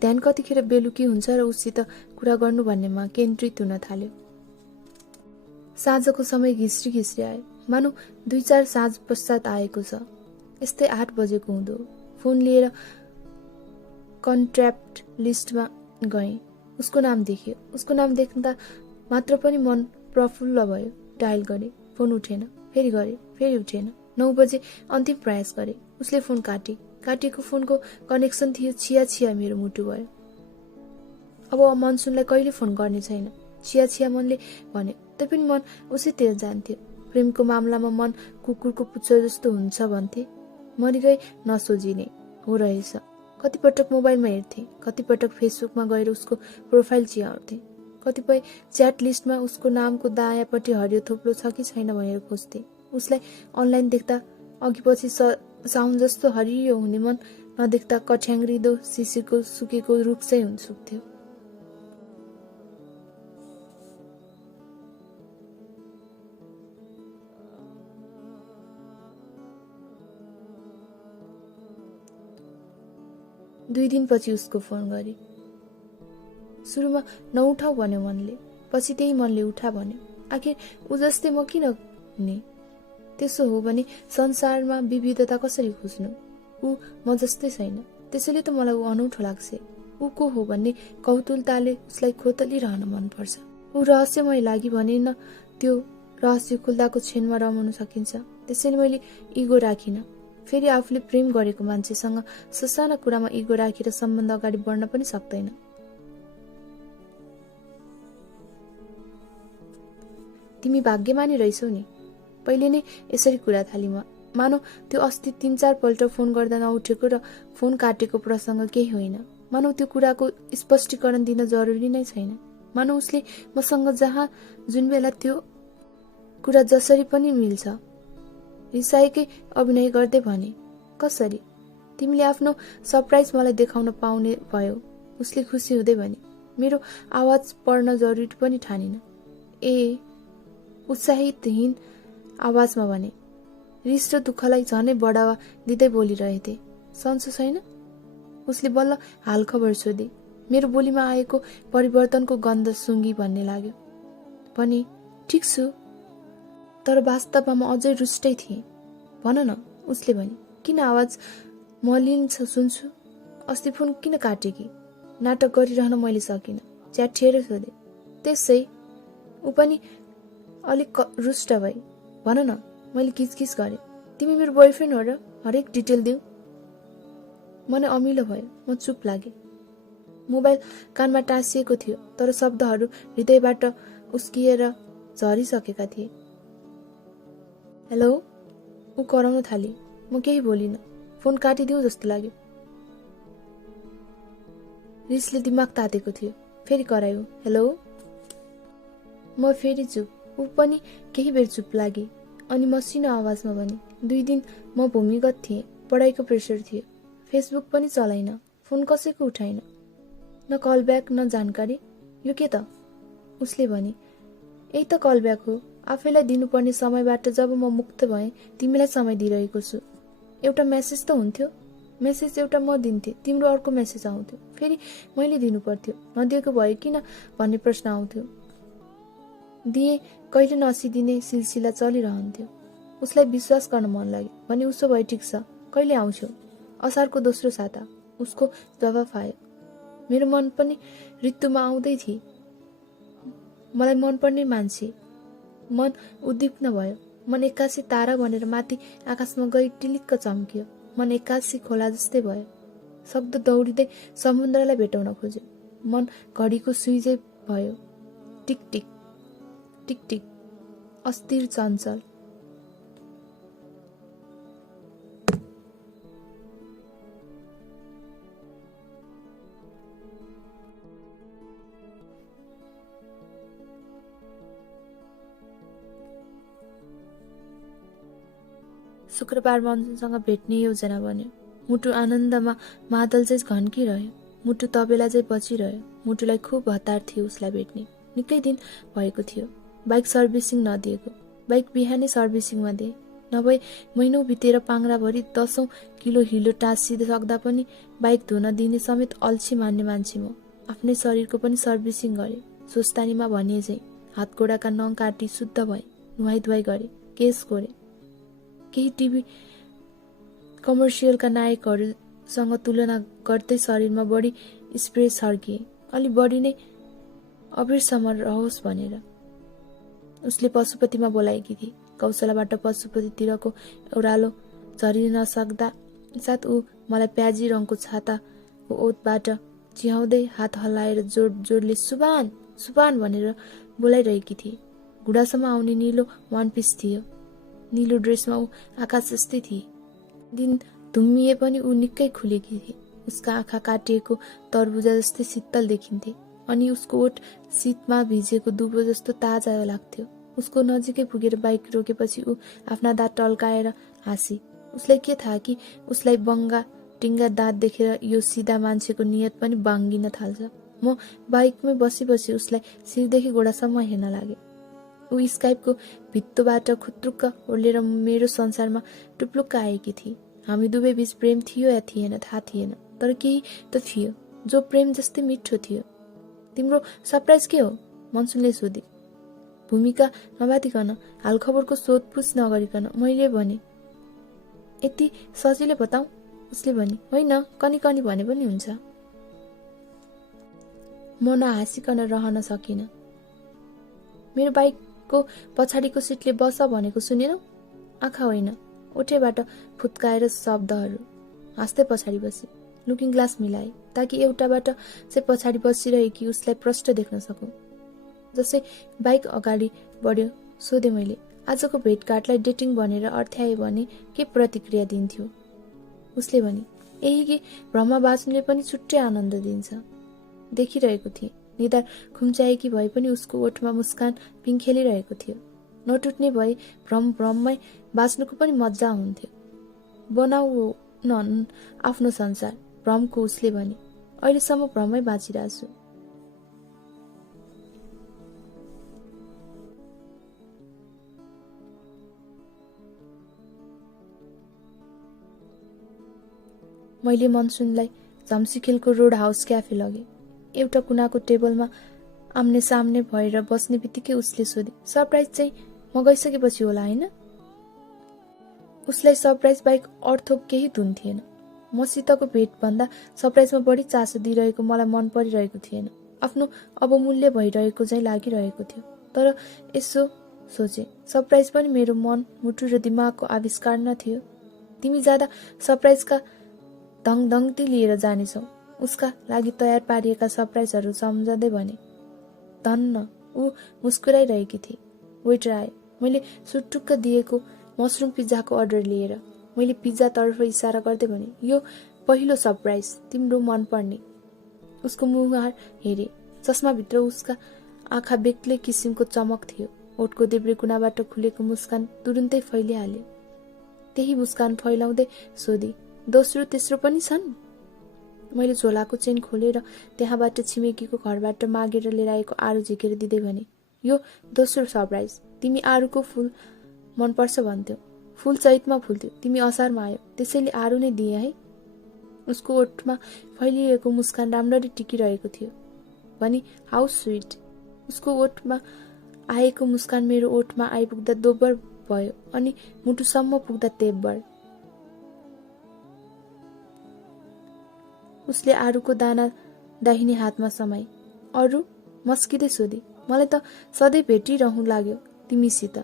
ध्यान कतिखेर बेलुकी हुन्छ र उसित कुरा गर्नु भन्नेमा केन्द्रित हुन थाल्यो। साँझको समय घिस्री घिस्री आयो। मानौ 2-4 साँझ पश्चात आएको छ। यस्तै 8 बजेको हुँदो। फोन लिएर कन्ट्र्याक्ट लिस्टमा गएँ। उसको नाम देखियो। उसको नाम देख्दा मात्र पनि मन प्रफुल्ल भयो। डायल गरेँ, फोन उठेन। फेरि गरेँ, फेरि उठेन। 9 बजे अन्तिम प्रयास गरेँ। उसले फोन काटे। काटिएको फोनको कनेक्सन थियो। छिया छिया मेरो मुटु भयो। अब मनसुनलाई कहिले फोन गर्ने छैन। छिया छिया मनले भन्यो। तैपनि मन उसैतिर जान्थ्यो। प्रेमको मामलामा मन कुकुरको पुच्छर जस्तो हुन्छ भन्थे। मरिगए नसोझिने हो रहेछ। कतिपटक मोबाइलमा हेर्थे, कतिपटक फेसबुकमा गएर उसको प्रोफाइल चियाउँथे, कतिपय च्याट लिस्टमा उसको नामको दायाँपट्टि हरियो थोप्लो छ कि छैन भनेर खोज्थे। उसलाई अनलाइन देख्दा अघिपछि साउन्ड जस्तो हरियो हुने मन नदेख्दा कठ्याङ्ग्रिँदो शिशिरको सुकेको रुख चाहिँ सुक्थ्यो। दुई दिनपछि उसको फोन गरे। सुरुमा नउठाऊ भन्यो मनले, पछि त्यही मनले उठा भन्यो। आखिर ऊ जस्तै म किन हुने? त्यसो हो भने संसारमा विविधता कसरी खोज्नु? ऊ म जस्तै छैन, त्यसैले त मलाई ऊ अनौठो लाग्छ। ऊ को हो भन्ने कौतूहलताले उसलाई खोतलिरहन मनपर्छ। ऊ रहस्यमय लागि भने न त्यो रहस्य खुल्दाको क्षणमा रमाउन सकिन्छ। त्यसैले मैले इगो राखिन। फेरि आफूले प्रेम गरेको मान्छेसँग ससाना कुरामा इगो राखेर सम्बन्ध अगाडि बढ्न पनि सक्दैन। तिमी भाग्यमानी रहेछौ नि। पहिले नै यसरी कुरा थाली म। मानौ त्यो अस्ति 3-4 पल्ट फोन गर्दा नउठेको र फोन काटेको प्रसङ्ग केही होइन। मानौ त्यो कुराको स्पष्टीकरण दिन जरुरी नै छैन। मानौ उसले मसँग जहाँ जुन बेला त्यो कुरा जसरी पनि मिल्छ रिसाएकै अभिनय गर्दै भने, कसरी? तिमीले आफ्नो सरप्राइज मलाई देखाउन पाउने भयो। उसले खुसी हुँदै भने। मेरो आवाज पढ्न जरुरी पनि ठानिन। ए उत्साहितहीन आवाजमा भने। रिस र दुःखलाई झनै बढावा दिँदै बोलिरहेथे। सन्चो छैन? उसले बल्ल हालखबर सोधे। मेरो बोलीमा आएको परिवर्तनको गन्ध सुँगी भन्ने लाग्यो। भने, ठिक छु, तर वास्तवमा म अझै रुष्टै थिएँ। भन न, उसले भने। किन आवाज मलिन छ सुन्छु? अस्ति फोन किन काटेकी? नाटक गरिरहन मैले सकिनँ। च्याठिएर सोधे। त्यसै ऊ पनि अलिक रुष्ट भई। भन न, मैले किचकिच गरेँ। तिमी मेरो बोयफ्रेन्ड हो र? हरेक डिटेल दिउँ। मन अमिलो भयो। म चुप लागेँ। मोबाइल कानमा टाँसिएको थियो, तर शब्दहरू हृदयबाट उस्किएर झरिसकेका थिए। हेलो, ऊ कराउन थाली। म केही बोलिन। फोन काटिदिउँ जस्तो लाग्यो। रिसले दिमाग तातेको थियो। फेरि करायो, हेलो। म फेरि चुप। ऊ पनि केही बेर चुप लागे। अनि मसिनो आवाजमा भने, 2 दिन म भूमिगत थिएँ। पढाइको प्रेसर थियो। फेसबुक पनि चलाइन। फोन कसैको उठाइन। न कल ब्याक न जानकारी। यो के त? उसले भने, यही त कल ब्याक हो। आफैलाई दिनुपर्ने समयबाट जब म मुक्त भएँ, तिमीलाई समय दिइरहेको छु। एउटा मेसेज त हुन्थ्यो। मेसेज एउटा म दिन्थेँ, तिम्रो अर्को मेसेज आउँथ्यो। फेरि मैले दिनु पर्थ्यो। नदिएको भए किन भन्ने प्रश्न आउँथ्यो। दिए कहिले नसिदिने सिलसिला चलिरहन्थ्यो। उसलाई विश्वास गर्न मन लाग्यो। भने उसो भए ठिक छ, कहिले आउँछौ? असारको दोस्रो साता। उसको जवाफ आयो। मेरो मन पनि ऋतुमा आउँदै थिए। मलाई मनपर्ने मान्छे। मन उद्दीप्न भयो। मन एक्कासी तारा बनेर माथि आकाशमा गई टिलिक्क चम्कियो। मन एक्कासी खोला जस्तै भयो। सक्दो दौडिँदै समुद्रलाई भेटाउन खोज्यो। मन घडीको सुइझै भयो। टिक टिक टिक टिक, अस्थिर चञ्चल। शुक्रबार मनसुनसँग भेट्ने योजना बन्यो। मुटु आनन्दमा मादल चाहिँ घन्किरह्यो। मुटु तबेला चाहिँ बचिरह्यो। मुटुलाई खुब हतार थियो उसलाई भेट्ने। निकै दिन भएको थियो बाइक सर्भिसिङ नदिएको। बाइक बिहानै सर्भिसिङमा दिए। नभए महिनौ बितेर पाङ्राभरि 10औं किलो हिलो टाँसिसक्दा पनि बाइक धुन दिने समेत अल्छी मान्ने मान्छे म। आफ्नै शरीरको पनि सर्भिसिङ गरे। सुस्तानीमा भनिए चाहिँ हातगोडाका नङ काटी शुद्ध भए। नुहाई धुवाई गरे। केस कोरे। केही टिभी कमर्सियलका नायकहरूसँग तुलना गर्दै शरीरमा बढी स्प्रे छर्किए। अलि बढी नै अबिरसम्म रहोस् भनेर। उसले पशुपतिमा बोलाएकी थिए। कौशलाबाट पशुपतितिरको ओह्रालो झरिन सक्दा साथ ऊ मलाई प्याजी रङको छाताको ओतबाट चिहाउँदै हात हल्लाएर जोड जोडले सुबान सुबान भनेर बोलाइरहेकी थिए। घुँडासम्म आउने निलो वान पिस थियो। निलो ड्रेसमा ऊ आकाश जस्तै थिए। दिन धुम्मिए पनि ऊ निकै खुलेकी थिए। उसका आँखा काटिएको तरबुजा जस्तै शीतल देखिन्थे। अनि उसको ओठ शीतमा भिजेको दुबो जस्तो ताजा लाग्थ्यो। उसको नजिकै पुगेर बाइक रोकेपछि ऊ आफ्ना दाँत टल्काएर हाँसी। उसलाई के थाहा कि उसलाई बङ्गा टिङ्गा दाँत देखेर यो सिधा मान्छेको नियत पनि बाङ्गिन थाल्छ। म बाइकमै बसी बसी उसलाई शिरदेखि गोडासम्म हेर्न लागे। ऊ स्काइपको भित्तोबाट खुत्रुक्क ओर्लेर मेरो संसारमा टुप्लुक्क आएकी थिए। हामी दुवै बीच प्रेम थियो या थिएन थाहा थिएन, तर केही त थियो जो प्रेम जस्तै मिठो थियो। तिम्रो सरप्राइज के हो? मनसुनले सोधी। भूमिका नबाधिकन हालखबरको सोधपुछ नगरिकन मैले भने, यति सजिलै बताऊ? उसले भने, होइन कनी कनी भने पनि हुन्छ। म नहाँसिकन रहन सकिन। मेरो बाइकको पछाडिको सिटले बस भनेको सुनेनौ? आँखा होइन, ओठेबाट फुत्काएर शब्दहरू। हाँस्दै पछाडि बसे। लुकिङ ग्लास मिलाए ताकि एउटाबाट चाहिँ पछाडि बसिरहेकी उसलाई प्रष्ट देख्न सकौं। जसै बाइक अगाडि बढ्यो सोधे मैले, आजको भेटघाटलाई डेटिङ भनेर अर्थ्याए भने के प्रतिक्रिया दिन्थ्यो? उसले भने, यही कि भ्रममा बाँच्नुले पनि छुट्टै आनन्द दिन्छ। देखिरहेको थिएँ। निधार खुम्च्याएकी भए पनि उसको ओठमा मुस्कान पिङखेलिरहेको थियो। नटुट्ने भए भ्रममै बाँच्नुको पनि मजा हुन्थ्यो। बनाऊ न आफ्नो संसार, भ्रमको उसले भने। अहिलेसम्म भ्रममै बाँचिरहेको छु। मैले मनसुनलाई झम्सीखेलको रोड हाउस क्याफे लगे। एउटा कुनाको टेबलमा आम्ने सामने भएर बस्ने बित्तिकै उसले सोधे, सरप्राइज चाहिँ म गइसकेपछि होला होइन? उसलाई सरप्राइज बाहेक अर्थो केही धुन थिएन। मसितको भेटभन्दा सरप्राइजमा बढी चासो दिइरहेको मलाई मन परिरहेको थिएन। आफ्नो अवमूल्य भइरहेको चाहिँ लागिरहेको थियो। तर यसो सोचे, सरप्राइज पनि मेरो मन, मुटु र दिमागको आविष्कार न थियो। तिमी जाँदा सरप्राइजका धङधङती लिएर जानेछौ। उसका लागि तयार पारिएका सरप्राइजहरू सम्झँदै भने, धन्न ऊ मुस्कुराइरहेकी थिए। वेटर आयो। मैले सुटुक्क दिएको मसरुम पिज्जाको अर्डर लिएर मैले पिज्जातर्फ इसारा गर्दै भने, यो पहिलो सरप्राइज, तिम्रो मन पर्ने। उसको मुहार हेरे। चस्माभित्र उसका आँखा बेग्लै किसिमको चमक थियो। ओठको देब्रे कुनाबाट खुलेको मुस्कान तुरुन्तै फैलिहाल्यो। त्यही मुस्कान फैलाउँदै सोधी, दोस्रो तेस्रो पनि छन्? मैले झोलाको चेन खोलेर त्यहाँबाट छिमेकीको घरबाट मागेर लिएर आएको आरू झिकेर दिँदै भने, यो दोस्रो सरप्राइज। तिमी आरूको फुल मनपर्छ भन्थ्यौ। फुल चैतमा फुल्थ्यो, तिमी असारमा आयो, त्यसैले आरू नै दिए है। उसको ओठमा फैलिएको मुस्कान राम्ररी टिकिरहेको थियो। भनी, हाउ स्विट। उसको ओठमा आएको मुस्कान मेरो ओठमा आइपुग्दा दोब्बर भयो अनि मुटुसम्म पुग्दा तेब्बर। उसले आरूको दाना दाहिने हातमा समाई। अरू? मस्किँदै सोधी। मलाई त सधैँ भेटिरहँ लाग्यो तिमीसित।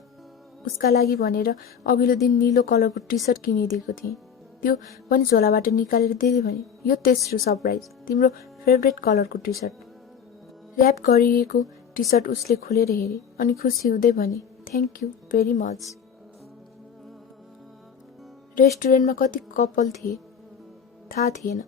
उसका लागि भनेर अघिल्लो दिन नीलो कलरको टी सर्ट किनिदिएको थिएँ। त्यो पनि झोलाबाट निकालेर दिँदै भने, यो तेस्रो सरप्राइज, तिम्रो फेभरेट कलरको टी सर्ट। ऱ्याप गरिएको टी सर्ट उसले खोलेर हेरे अनि खुसी हुँदै भने, थ्याङ्क यू भेरी मच। रेस्टुरेन्टमा कति कपल थिए थाहा थिएन।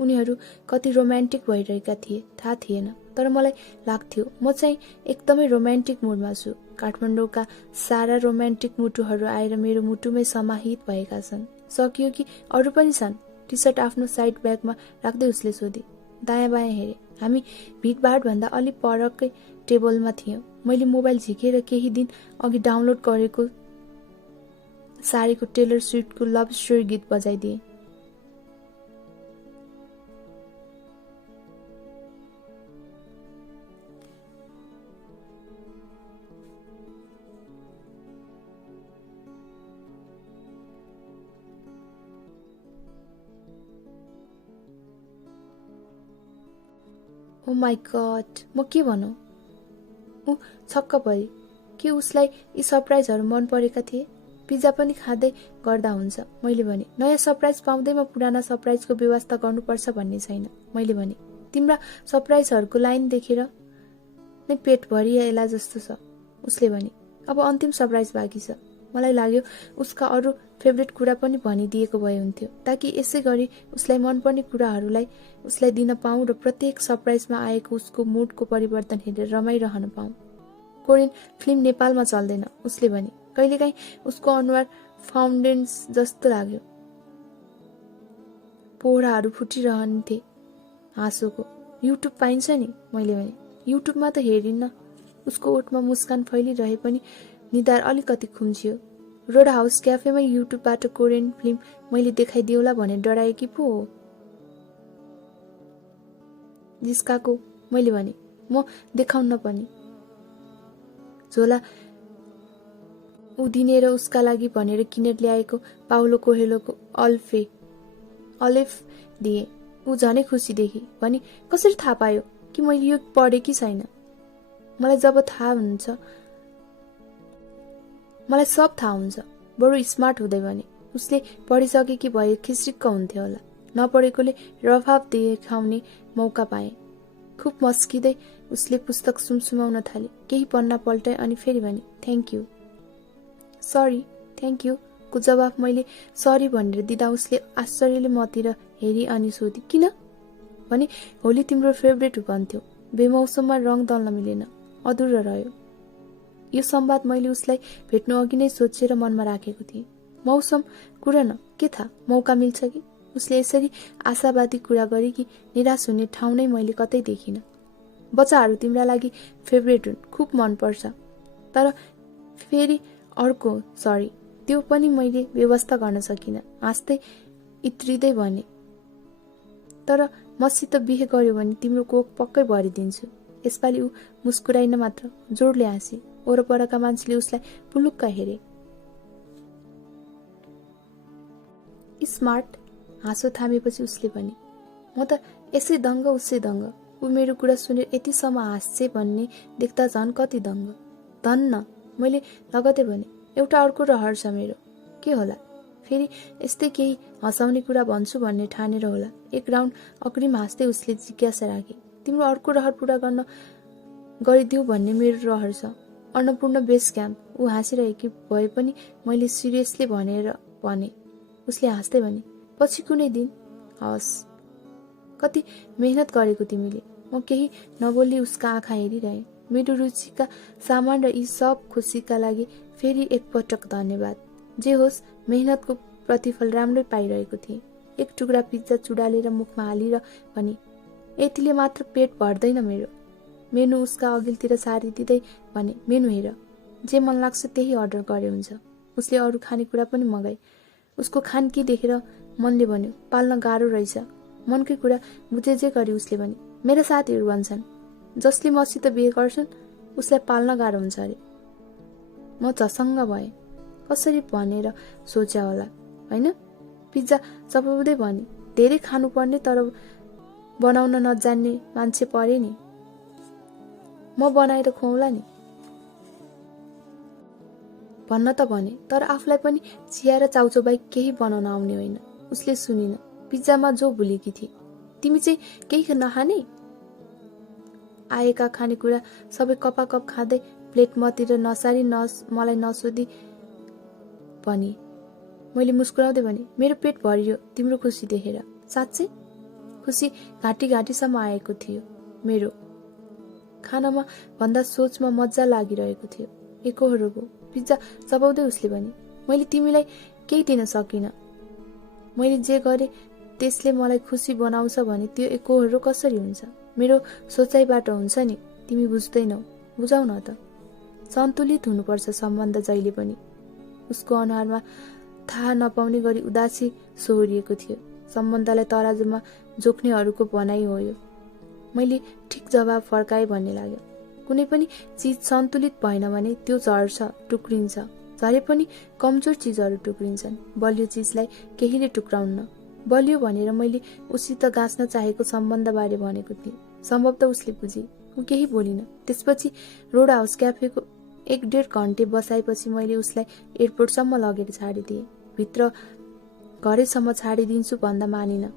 उनीहरू कति रोमान्टिक भइरहेका थिए थाहा थिएन। तर मलाई लाग्थ्यो म चाहिँ एकदमै रोमान्टिक मुडमा छु। काठमाडौँका सारा रोमान्टिक मुटुहरू आएर मेरो मुटुमै समाहित भएका छन्। सकियो कि अरू पनि छन्? टी सर्ट आफ्नो साइड ब्यागमा राख्दै उसले सोधे। दायाँ बायाँ हेरे। हामी भिडभाडभन्दा अलि परकै टेबलमा थियौँ। मैले मोबाइल झिकेर केही दिन अघि डाउनलोड गरेको सारीको टेलर स्विफ्टको लभ स्टोरी गीत बजाइदिए। ओ माई गॉड, म के भनौँ? ऊ छक्क परे। के उसलाई यी सरप्राइजहरू मन परेका थिए? पिज्जा पनि खाँदै गर्दा हुन्छ, मैले भने। नयाँ सरप्राइज पाउँदैमा पुराना सरप्राइजको व्यवस्था गर्नुपर्छ भन्ने छैन, मैले भने। तिम्रा सरप्राइजहरूको लाइन देखेर नै पेट भरिएला जस्तो छ, उसले भने। अब अन्तिम सरप्राइज बाँकी छ। मलाई लाग्यो उसका अरू फेभरेट कुरा पनि भनिदिएको भए हुन्थ्यो, ताकि यसै गरी उसलाई मनपर्ने कुराहरूलाई उसलाई दिन पाऊँ र प्रत्येक सरप्राइजमा आएको उसको मुडको परिवर्तन हेरेर रमाइरहन पाऊँ। कोरियन फिल्म नेपालमा चल्दैन, उसले भने। कहिलेकाहीँ उसको अनुहार फाउन्टेन्स जस्तो लाग्यो। पोहराहरू फुटिरहन्थे हाँसोको। युट्युब पाइन्छ नि, मैले भने। युट्युबमा त हेरिन्न। उसको ओठमा मुस्कान फैलिरहे पनि निधार अलिकति खुम्चियो। रोड हाउस क्याफेमा युट्युबबाट कोरियन फिल्म मैले देखाइदिउला भने डराएकी पो हो। जिस्काको, मैले भने। म देखाउन्न पनि। झोला उधिनेर उसका लागि भनेर किनेर ल्याएको पाउलो कोहेलोको अलिफ दिए। ऊ झनै खुसी देखी। भनी, कसरी थाहा पायो कि मैले यो पढे कि छैन? मलाई जब थाहा हुन्छ, मलाई सब थाहा हुन्छ। बरु स्मार्ट हुँदै भने। उसले पढिसकेकी भए खिस्रिक्क हुन्थ्यो होला। नपढेकोले रफाफ देखाउने मौका पाए। खुब मस्किँदै उसले पुस्तक सुमसुमाउन थाले। केही पन्ना पल्टाए अनि फेरि भने, thank you. Sorry, thank you को जवाफ मैले सरी भनेर दिँदा उसले आश्चर्यले मतिर हेरी अनि सोधी, किन? भने, होली तिम्रो फेभरेट भन्थ्यो। बेमौसममा रङ दल्न मिलेन, अधुरो रह्यो। यो संवाद मैले उसलाई भेट्नु अघि नै सोचेर मनमा राखेको थिएँ। मौसम कुरा न, के थाहा मौका मिल्छ कि? उसले यसरी आशावादी कुरा गरे कि निराश हुने ठाउँ नै मैले कतै देखिन। बच्चाहरू तिम्रा लागि फेभरेट हुन्, खुब मनपर्छ। तर फेरि अर्को सरी, त्यो पनि मैले व्यवस्था गर्न सकिनँ। हाँस्दै इत्रिँदै भने, तर मसित बिहे गर्यो भने तिम्रो कोख पक्कै भरिदिन्छु। यसपालि ऊ मुस्कुराइन मात्र, जोडले हाँसी। वरपरका मान्छेले उसलाई पुलुक्क हेरे। स्मार्ट हाँसो थामेपछि उसले भने, म त यसै दङ्ग उसै दङ्ग। ऊ मेरो कुरा सुनेर यतिसम्म हाँस्छे भन्ने देख्दा झन् कति दङ्ग। धन्न, मैले लगतै भने। एउटा अर्को रहर छ मेरो। के होला? फेरि यस्तै केही हँसाउने कुरा भन्छु भन्ने ठानेर होला। एक राउन्ड अग्रिम हाँस्दै उसले जिज्ञासा राखे, तिम्रो अर्को रहर पूरा गर्न गरिदिऊ भन्ने मेरो रहर छ। Annapurna base camp. ऊ हाँसिरहेकी भए पनि मैले सिरियसली भने। उसले हाँस्दै भने, पछि कुनै दिन। हवस्। कति मेहनत गरेको तिमीले। म केही नबोली उसका आँखा हेरिरहेँ। मेरो रुचिका सामान र यी सब खुसीका लागि फेरि एकपटक धन्यवाद। जे होस्, मेहनतको प्रतिफल राम्रै पाइरहेको थिएँ। एक टुक्रा पिज्जा चुडालेर मुखमा हालेर भने, यतिले मात्र पेट भर्दैन मेरो। मेनु उसका अघिल्तिर सारिदिँदै भने, मेनु हेर, जे मन लाग्छ त्यही अर्डर गरे हुन्छ। उसले अरू खानेकुरा पनि मगाए। उसको खानकी देखेर मनले भन्यो, पाल्न गाह्रो रहेछ। मनकै कुरा बुझे जे गरी उसले भने, मेरा साथीहरू भन्छन्, जसले मसित बिहे गर्छन् उसलाई पाल्न गाह्रो हुन्छ अरे। म झसङ्ग भएँ। कसरी भनेर सोच्या होला, होइन? पिज्जा चपाउँदै भने, धेरै खानुपर्ने तर बनाउन नजान्ने मान्छे परे नि। म बनाएर खुवाउला नि भन्न त भने, तर आफूलाई पनि चिया र चाउचाउ बाहेक केही बनाउन आउने होइन। उसले सुनिन। पिज्जामा जो भुलेकी थिए, तिमी चाहिँ केही नखाने? आएका खानेकुरा सबै कपाकप खाँदै प्लेट मतिर नसारी मलाई नसोधी भनी। मैले मुस्कुराउँदै भने, मेरो पेट भरियो तिम्रो खुसी देखेर। साँच्चै? खुसी घाँटी घाँटीसम्म आएको थियो मेरो। खानामा भन्दा सोचमा मजा लागिरहेको थियो। एकहोरो भयो। पिज्जा चबाउँदै उसले भने, मैले तिमीलाई केही दिन सकिनँ। मैले जे गरेँ त्यसले मलाई खुसी बनाउँछ भने त्यो एकहोरो कसरी हुन्छ? मेरो सोचाइबाट हुन्छ नि। तिमी बुझ्दैनौ। बुझाउ न त। सन्तुलित हुनुपर्छ सम्बन्ध जहिले पनि। उसको अनुहारमा थाहा नपाउने गरी उदासी सोहोरिएको थियो। सम्बन्धलाई तराजुमा जोख्नेहरूको भनाइ हो यो। मैले ठिक जवाब फर्काएँ भन्ने लाग्यो। कुनै पनि चिज सन्तुलित भएन भने त्यो झर्छ, टुक्रिन्छ। झरे पनि कमजोर चिजहरू टुक्रिन्छन्। बलियो चिजलाई केहीले टुक्राउन्न। बलियो भनेर मैले उसित गाँच्न चाहेको सम्बन्धबारे भनेको थिएँ। सम्भवतः उसले बुझे। ऊ केही बोलिन। त्यसपछि रोड हाउस क्याफेको 1-1.5 घन्टे बसाएपछि मैले उसलाई एयरपोर्टसम्म लगेर छाडिदिएँ। भित्र घरैसम्म छाडिदिन्छु भन्दा मानिन।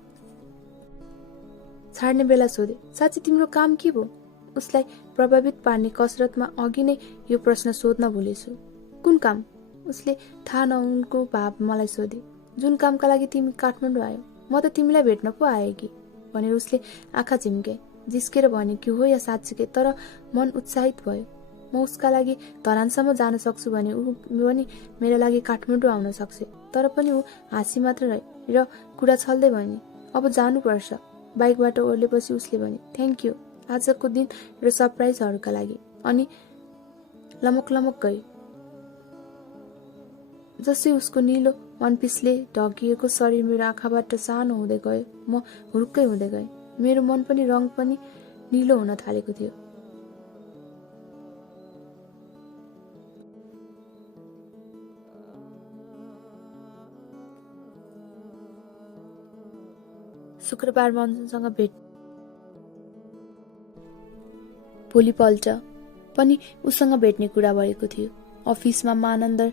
छाड्ने बेला सोधे, साँच्ची तिम्रो काम के भयो? उसलाई प्रभावित पार्ने कसरतमा अघि नै यो प्रश्न सोध्न भुलेछु। कुन काम? उसले थाहा नहुनुको भाव मलाई सोधे। जुन कामका लागि तिमी काठमाडौँ आयो। म त तिमीलाई भेट्न पो आएँ कि भनेर उसले आँखा झिम्के। जिस्केर भने कि हो या साँच्चीकै, तर मन उत्साहित भयो। म उसका लागि धरानसम्म जान सक्छु भने ऊ पनि मेरा लागि काठमाडौँ आउन सक्छ। तर पनि ऊ हाँसी मात्र रहे र कुरा छल्दै भने, अब जानुपर्छ। बाइकबाट ओर्लेपछि उसले भने, थ्याङ्क यू आजको दिन र सरप्राइजहरूका लागि। अनि लमक लमक गयो। जसै उसको निलो मनपिसले ढकिएको शरीर मेरो आँखाबाट सानो हुँदै गयो, म हुरुक्कै हुँदै गएँ। मेरो मन पनि रङ पनि निलो हुन थालेको थियो। शुक्रबार मनसँग भेट। भोलिपल्ट पनि उसँग भेट्ने कुरा भएको थियो। अफिसमा मानन्दर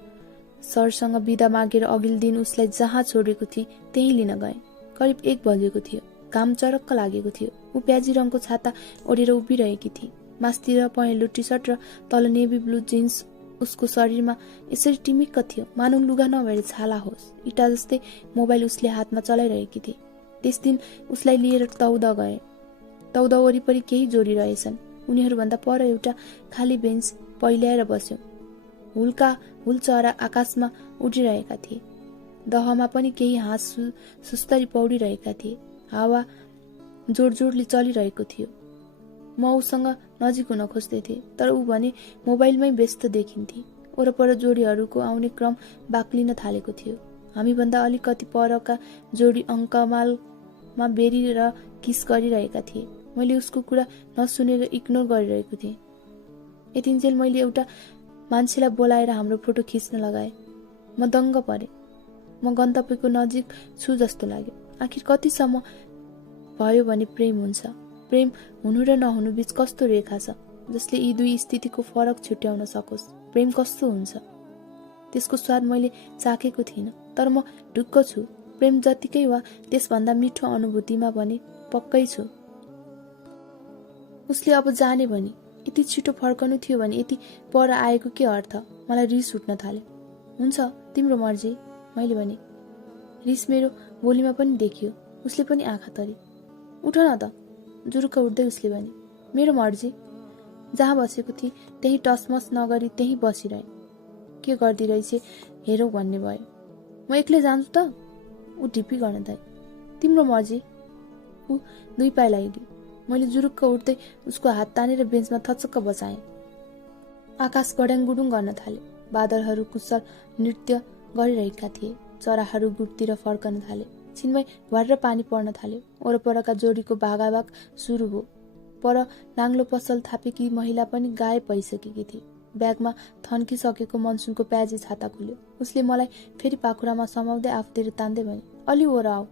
सरसँग बिदा मागेर अघिल्लो दिन उसलाई जहाँ छोडेको थिएँ त्यही लिन गएँ। करिब 1 बजेको थियो। घाम चरक्क लागेको थियो। ऊ प्याजी रङको छाता ओढेर उभिरहेकी थिए। मास्तिर पहेँलो टी सर्ट र तल नेभी ब्लू जिन्स। उसको शरीरमा यसरी टिमिक्क थियो मानौ लुगा नभएर छाला होस्। इटा जस्तै मोबाइल उसले हातमा चलाइरहेकी थिए। त्यस दिन उसलाई लिएर तौदा गए। तौदा वरिपरि केही जोडी रहेछन्। उनीहरूभन्दा पर एउटा खाली बेन्च पहिल्याएर बस्यो। हुल चरा आकाशमा उडिरहेका थिए। दहमा पनि केही हाँस सुस्तरी पौडिरहेका थिए। हावा जोड जोडले चलिरहेको थियो। म उसँग नजिक हुन खोज्दै थिएँ, तर ऊ भने मोबाइलमै व्यस्त देखिन्थे। वरपर जोडीहरूको आउने क्रम बाक्लिन थालेको थियो। हामीभन्दा अलिकति परका जोडी अङ्कमालमा बेरी र किस गरिरहेका थिए। मैले उसको कुरा नसुनेर इग्नोर गरिरहेको थिएँ। यतिन्जेल मैले एउटा मान्छेलाई बोलाएर हाम्रो फोटो खिच्न लगाए। म दङ्ग परेँ। म गन्तव्यको नजिक छु जस्तो लाग्यो। आखिर कतिसम्म भयो भने प्रेम हुन्छ? प्रेम हुनु र नहुनु बीच कस्तो रेखा छ जसले यी दुई स्थितिको फरक छुट्याउन सकोस्? प्रेम कस्तो हुन्छ त्यसको स्वाद मैले चाखेको थिइनँ, तर म ढुक्क छु। प्रेम जतिकै वा त्यसभन्दा मिठो अनुभूतिमा भने पक्कै छु। उसले अब जाने भनी यति छिटो फर्कनु थियो भने यति पर आएको के अर्थ? मलाई रिस उठ्न थाल्यो। हुन्छ, तिम्रो मर्जी, मैले भने। रिस मेरो बोलीमा पनि देखियो। उसले पनि आँखा तरी। उठ न त, जुरुक्क उठ्दै उसले भने। मेरो मर्जी। जहाँ बसेको थिएँ त्यही टसमस नगरी त्यही बसिरहे। के गर्दिरहेछ हेरौँ भन्ने भयो। म एक्लै जान्छु त? ऊ ढिप्पी गर्न थाल्यो। तिम्रो मर्जी। ऊ 2 पाइला हिँडी। मैले जुरुक्क उठ्दै उसको हात तानेर बेन्चमा थचक्क बसाएँ। आकाश गड्याङगुडुङ गर्न थाल्यो। बादलहरू कुशल नृत्य गरिरहेका थिए। चराहरू गुटतिर फर्कन थाले। छिनमै भरेर पानी पर्न थाल्यो। वरपरका जोडीको भागाभाग सुरु भयो। पर नाङ्लो पसल थापेकी महिला पनि गायब भइसकेकी थिए। ब्यागमा थन्किसकेको मनसुनको प्याजी छाता खुल्यो। उसले मलाई फेरि पाखुरामा समाउँदै आफूतिर तान्दै भने, अलि ओर आऊ,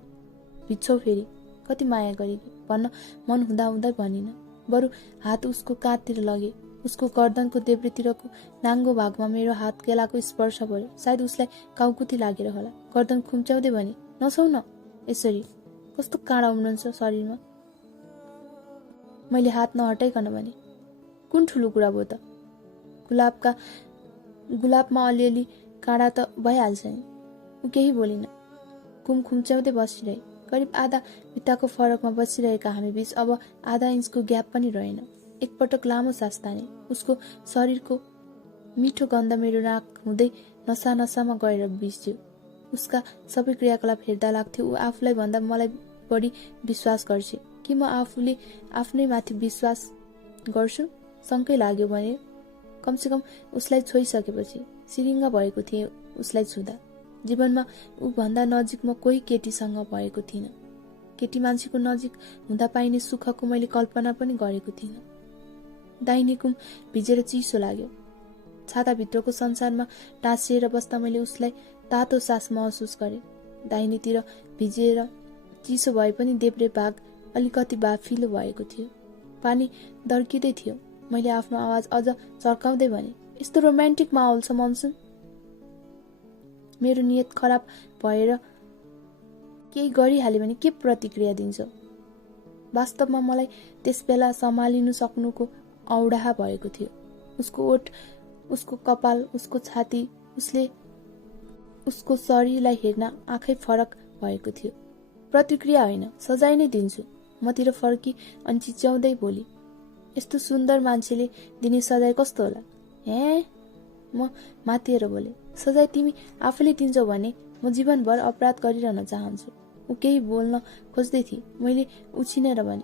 भिज्छौ फेरि। कति माया गरेकी भन्न मन हुँदा भनिन। बरु हात उसको काँधतिर लगे। उसको गर्दनको देब्रेतिरको नाङ्गो भागमा मेरो हात केलाको स्पर्श भयो। सायद उसलाई काउकुती लागेर होला। गर्दन खुम्च्याउँदै भने, नसौ न यसरी, कस्तो काँडा उम्रन्छ शरीरमा। मैले हात नहटाइकन भने, कुन ठुलो कुरा भयो त? गुलाबमा अलिअलि काँडा त भइहाल्छ नि। ऊ केही बोलिन। खुम्च्याउँदै बसिरहे। करिब आधा भित्ताको फरकमा बसिरहेका हामी बीच अब आधा इन्चको ग्याप पनि रहेन। एकपटक लामो सास ताने। उसको शरीरको मिठो गन्ध मेरो नाक हुँदै नसा नसामा गएर बिस्यो। उसका सबै क्रियाकलाप हेर्दा लाग्थ्यो ऊ आफूलाई भन्दा मलाई बढी विश्वास गर्छ कि म आफूले आफ्नै माथि विश्वास गर्छु। शङ्कै लाग्यो भने कमसेकम उसलाई छोइसकेपछि सिरिङ्ग भएको थिएँ उसलाई छुँदा। जीवनमा ऊ भन्दा नजिक म कोही केटीसँग भएको थिइनँ। केटी मान्छेको नजिक हुँदा पाइने सुखको मैले कल्पना पनि गरेको थिइनँ। दाहिने कुम भिजेर चिसो लाग्यो। छाताभित्रको संसारमा टाँसिएर बस्दा मैले उसलाई तातो सास महसुस गरेँ। दाहिनेतिर भिजेर चिसो भए पनि देब्रे भाग अलिकति बाफिलो भएको थियो। पानी दर्किँदै थियो। मैले आफ्नो आवाज अझ चर्काउँदै भने, यस्तो रोमान्टिक माहौल छ मनसुन। मेरो नियत खराब भएर केही गरिहाल्यो भने के प्रतिक्रिया दिन्छ? वास्तवमा मलाई त्यसबेला सम्हालिनु सक्नुको औडाहा भएको थियो। उसको ओठ, उसको कपाल, उसको छाती, उसको शरीरलाई हेर्न आँखै फरक भएको थियो। प्रतिक्रिया होइन, सजाय नै दिन्छु। मतिर फर्की अनि चिच्याउँदै बोली, यस्तो सुन्दर मान्छेले दिने सजाय कस्तो होला? हे, म मातिएर बोले, सजाय तिमी आफूले दिन्छौ भने म जीवनभर अपराध गरिरहन चाहन्छु। ऊ केही बोल्न खोज्दै थिए। मैले उछिनेर भने,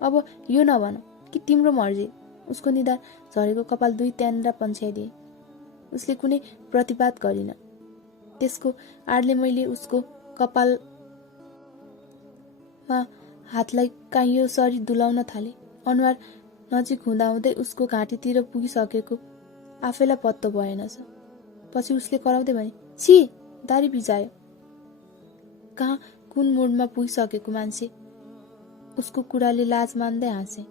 अब यो नभन कि तिम्रो मर्जी। उसको निधार झरेको कपाल 2 त्यान्द्रा पन्छ्याइदिए। उसले कुनै प्रतिवाद गरिन। त्यसको आडले मैले उसको कपालमा हातलाई काइयो सरी डुलाउन थाले। अनुहार नजिक हुँदै उसको घाँटीतिर पुगिसकेको आफैलाई पत्तो भएनछ। पछि उसले कराउँदै भने, छी, दारी भिजायो। कहाँ कुन मुडमा पुगिसकेको मान्छे। उसको कुराले लाज मान्दै हाँसे।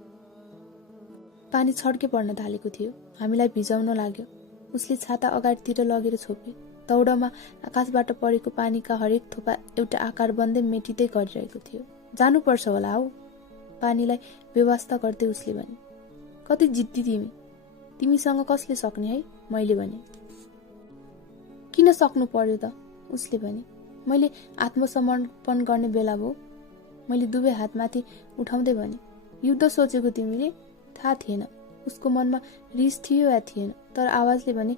पानी छड्के पर्न थालेको थियो। हामीलाई भिजाउन लाग्यो। उसले छाता अगाडितिर लगेर छोपे। दौडमा आकाशबाट परेको पानीका हरेक थोपा एउटा आकार बन्दै मेटिँदै गरिरहेको थियो। जानुपर्छ होला हौ, पानीलाई व्यवस्था गर्दै उसले भने। कति जिद्दी तिमी, तिमीसँग कसले सक्ने है? मैले भने। किन सक्नु पर्यो त? उसले भने। मैले आत्मसमर्पण गर्ने बेला भयो। मैले दुवै हातमाथि उठाउँदै भने, युद्ध सोचेको तिमीले? थाहा थिएन उसको मनमा रिस थियो या थिएन, तर आवाजले भने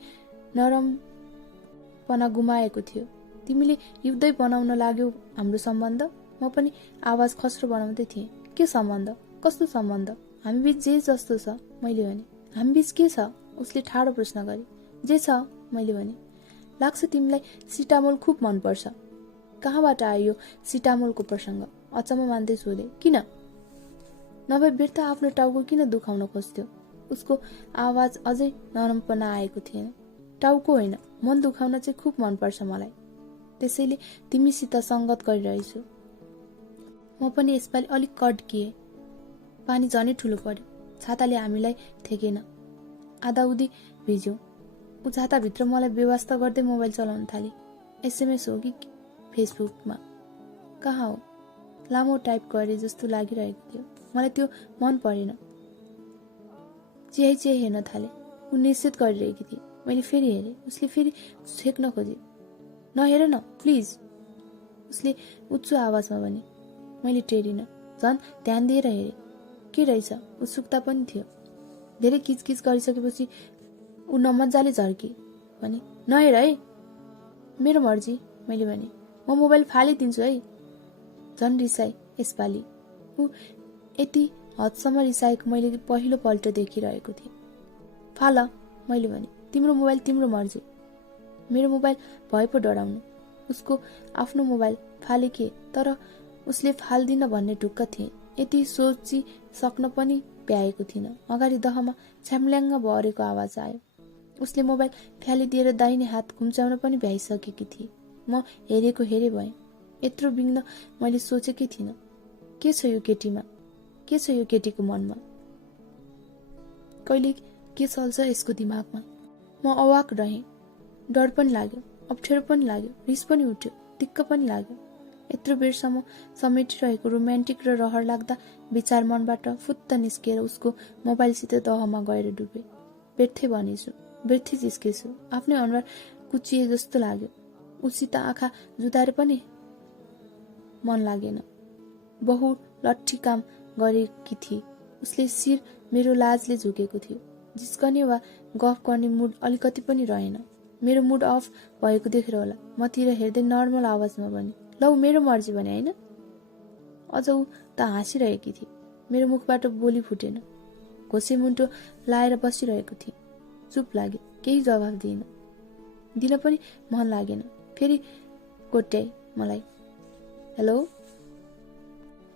नरमपना गुमाएको थियो। तिमीले युद्धै बनाउन लाग्यौ हाम्रो सम्बन्ध? म पनि आवाज खस्रो बनाउँदै थिएँ। के सम्बन्ध? कस्तो सम्बन्ध? हामी बीच जे जस्तो छ, मैले भने। हामी बीच के छ? उसले ठाडो प्रश्न गरे। जे छ, मैले भने। लाग्छ तिमीलाई सिटामोल खुब मनपर्छ। कहाँबाट आयो सिटामोलको प्रसङ्ग? अचम्म मान्दै सोधे। किन? नभए व्यर्थ आफ्नो टाउको किन दुखाउन खोज्थ्यो? उसको आवाज अझै नरमपना आएको थिएन। टाउको होइन, मन दुखाउन चाहिँ खुब मनपर्छ मलाई। त्यसैले तिमीसित सङ्गत गरिरहेछु। म पनि यसपालि अलिक कड्किएँ। पानी झनै ठुलो पर्यो। छाताले हामीलाई थेकेन। आधा उधी भिज्यौँ। ऊ छाताभित्र मलाई व्यवस्था गर्दै मोबाइल चलाउन थाले। एसएमएस हो कि फेसबुकमा? कहाँ हो? लामो टाइप गरे जस्तो लागिरहेको थियो। मलाई त्यो मन परेन। चियाइ हेर्न थाले। ऊ निश्चित गरिरहेकी थिए। मैले फेरि हेरेँ। उसले फेरि छेक्न खोजे। नहेर न प्लिज, उसले उच्च आवाजमा भने। मैले टेरिनँ। झन् ध्यान दिएर हेरेँ। के रहेछ? उत्सुकता पनि थियो। धेरै किचकिच गरिसकेपछि ऊ नमजाले झर्की भने, नहेर है, मेरो मर्जी, मैले भने। म मोबाइल फालिदिन्छु है। झन् रिसाए यसपालि। ऊ यति हदसम्म रिसाएको मैले पहिलो पल्ट देखिरहेको थिएँ। फाल, मैले भने। तिम्रो मोबाइल तिम्रो मर्जी। मेरो मोबाइल भए पो डराउनु। उसको आफ्नो मोबाइल फालेके, तर उसले फाल्दिन भन्ने ढुक्क थिएँ। यति सोची सक्न पनि भ्याएको थिइनँ। अगाडि दहमा छ्याम्ल्याङ्ग भरेको आवाज आयो। उसले मोबाइल फ्यालिदिएर दाहिने हात घुम्च्याउन पनि भ्याइसकेकी थिए। म हेरेको हेरे भएँ। यत्रो बिघ्न मैले सोचेकै थिइनँ। के छ यो केटीमा? के छ यो केटीको मनमा? कहिले के चल्छ यसको दिमागमा? म अवाक रहेँ। डर पनि लाग्यो, अप्ठ्यारो पनि लाग्यो, रिस पनि उठ्यो, दिक्क पनि लाग्यो। यत्रो बेरसम्म समेटिरहेको रोमान्टिक र रहर लाग्दा विचार मनबाट फुत्त निस्किएर उसको मोबाइलसित दहमा गएर डुबे। व्यर्थे भनेछु, व्यर्थे जिस्केछु। आफ्नै अनुहार कुचिए जस्तो लाग्यो। उसित आँखा जुधाएर पनि मन लागेन। बहु लट्ठी काम गरेकी थिए। उसले शिर मेरो लाजले झुकेको थियो। जिस्कने वा गफ गर्ने मुड अलिकति पनि रहेन। मेरो मुड अफ भएको देखेर होला मतिर हेर्दै नर्मल आवाजमा भने, लौ मेरो मर्जी भने होइन? अझ ऊ त हाँसिरहेकी थिए। मेरो मुखबाट बोली फुटेन। घोसे मुन्टो लाएर बसिरहेको थिएँ। चुप लाग्यो। केही जवाफ दिइन। दिन पनि मन लागेन। फेरि कोट्याए मलाई। हेलो?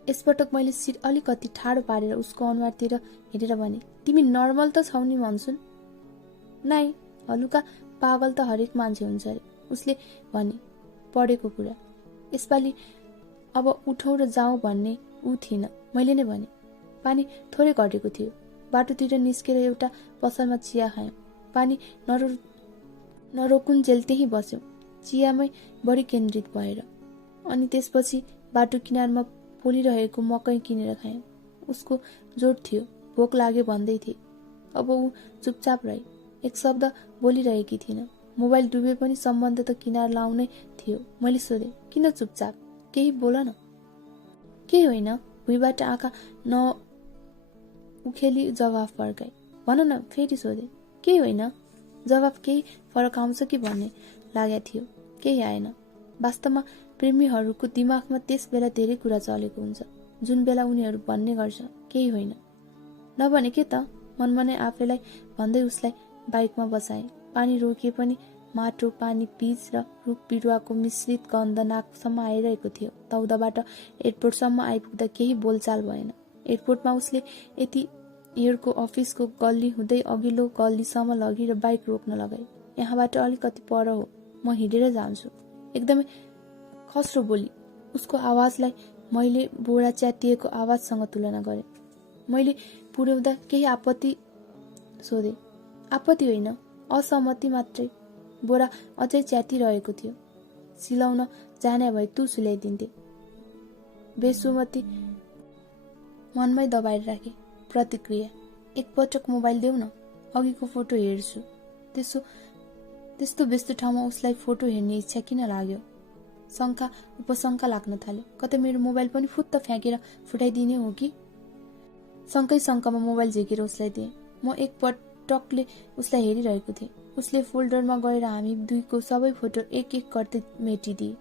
यसपटक मैले शिर अलिकति ठाडो पारेर उसको अनुहारतिर हेरेर भने, तिमी नर्मल त छौ नि मनसुन? नाइ, हलुका पागल त हरेक मान्छे हुन्छ अरे, उसले भने। पढेको कुरा। यसपालि अब उठौँ र जाउँ भन्ने ऊ थिइन। मैले नै भने। पानी थोरै घटेको थियो। बाटोतिर निस्केर एउटा पसलमा चिया खायौँ। पानी नरोकुन्जेल त्यहीँ बस्यौँ, चियामै बढी केन्द्रित भएर। अनि त्यसपछि बाटो किनारमा पोलिरहेको मकै किनेर खायौँ। उसको जोड थियो, भोक लाग्यो भन्दै थिए। अब ऊ चुपचाप रही। एक शब्द बोलिरहेकी थिइन। मोबाइल डुबे पनि सम्बन्ध त किनार लाउनै थियो। मैले सोधेँ, किन चुपचाप? केही बोल न। केही होइन, भुइँबाट आँखा उखेली जवाफ फर्काए। भन न, फेरि सोधे। केही होइन। जवाफ केही फरक आउँछ कि भन्ने लागेको थियो। केही आएन। वास्तवमा प्रेमीहरूको दिमागमा त्यस बेला धेरै कुरा चलेको हुन्छ, जुन बेला उनीहरू भन्ने गर्छ, केही होइन। नभने के त? मनमनै आफैलाई भन्दै उसलाई बाइकमा बसाएँ। पानी रोकिए पनि माटो, पानी, बीज र रुख बिरुवाको मिश्रित गन्ध नाकसम्म आइरहेको थियो। तौदाबाट एयरपोर्टसम्म आइपुग्दा केही बोलचाल भएन। एयरपोर्टमा उसले यति एयरको अफिसको गल्ली हुँदै अघिल्लो गल्लीसम्म लगेर बाइक रोक्न लगाए। यहाँबाट अलिकति पर हो, म हिँडेर जान्छु। एकदमै खस्रो बोली। उसको आवाजलाई मैले बोरा च्यातिएको आवाजसँग तुलना गरेँ। मैले पुर्याउँदा केही आपत्ति सोधे। आपत्ति होइन, असहमति मात्रै। बोरा अझै च्यातिरहेको थियो। सिलाउन जाने भए तु सिलाइदिन्थे। बेसुमती मनमै दबाएर राखे। प्रतिक्रिया, एकपटक मोबाइल देऊ न, अघिको फोटो हेर्छु। त्यस्तो व्यस्त ठाउँमा उसलाई फोटो हेर्ने इच्छा किन लाग्यो? शङ्का उपशङ्का लाग्न थाल्यो। कतै मेरो मोबाइल पनि फुत्त फ्याँकेर फुटाइदिने हो कि? शङ्कामा मोबाइल झिकेर उसलाई दिएँ। म एक पटकले उसलाई हेरिरहेको थिएँ। उसले फोल्डरमा गएर हामी दुईको सबै फोटो एक एक गर्दै मेटिदिए।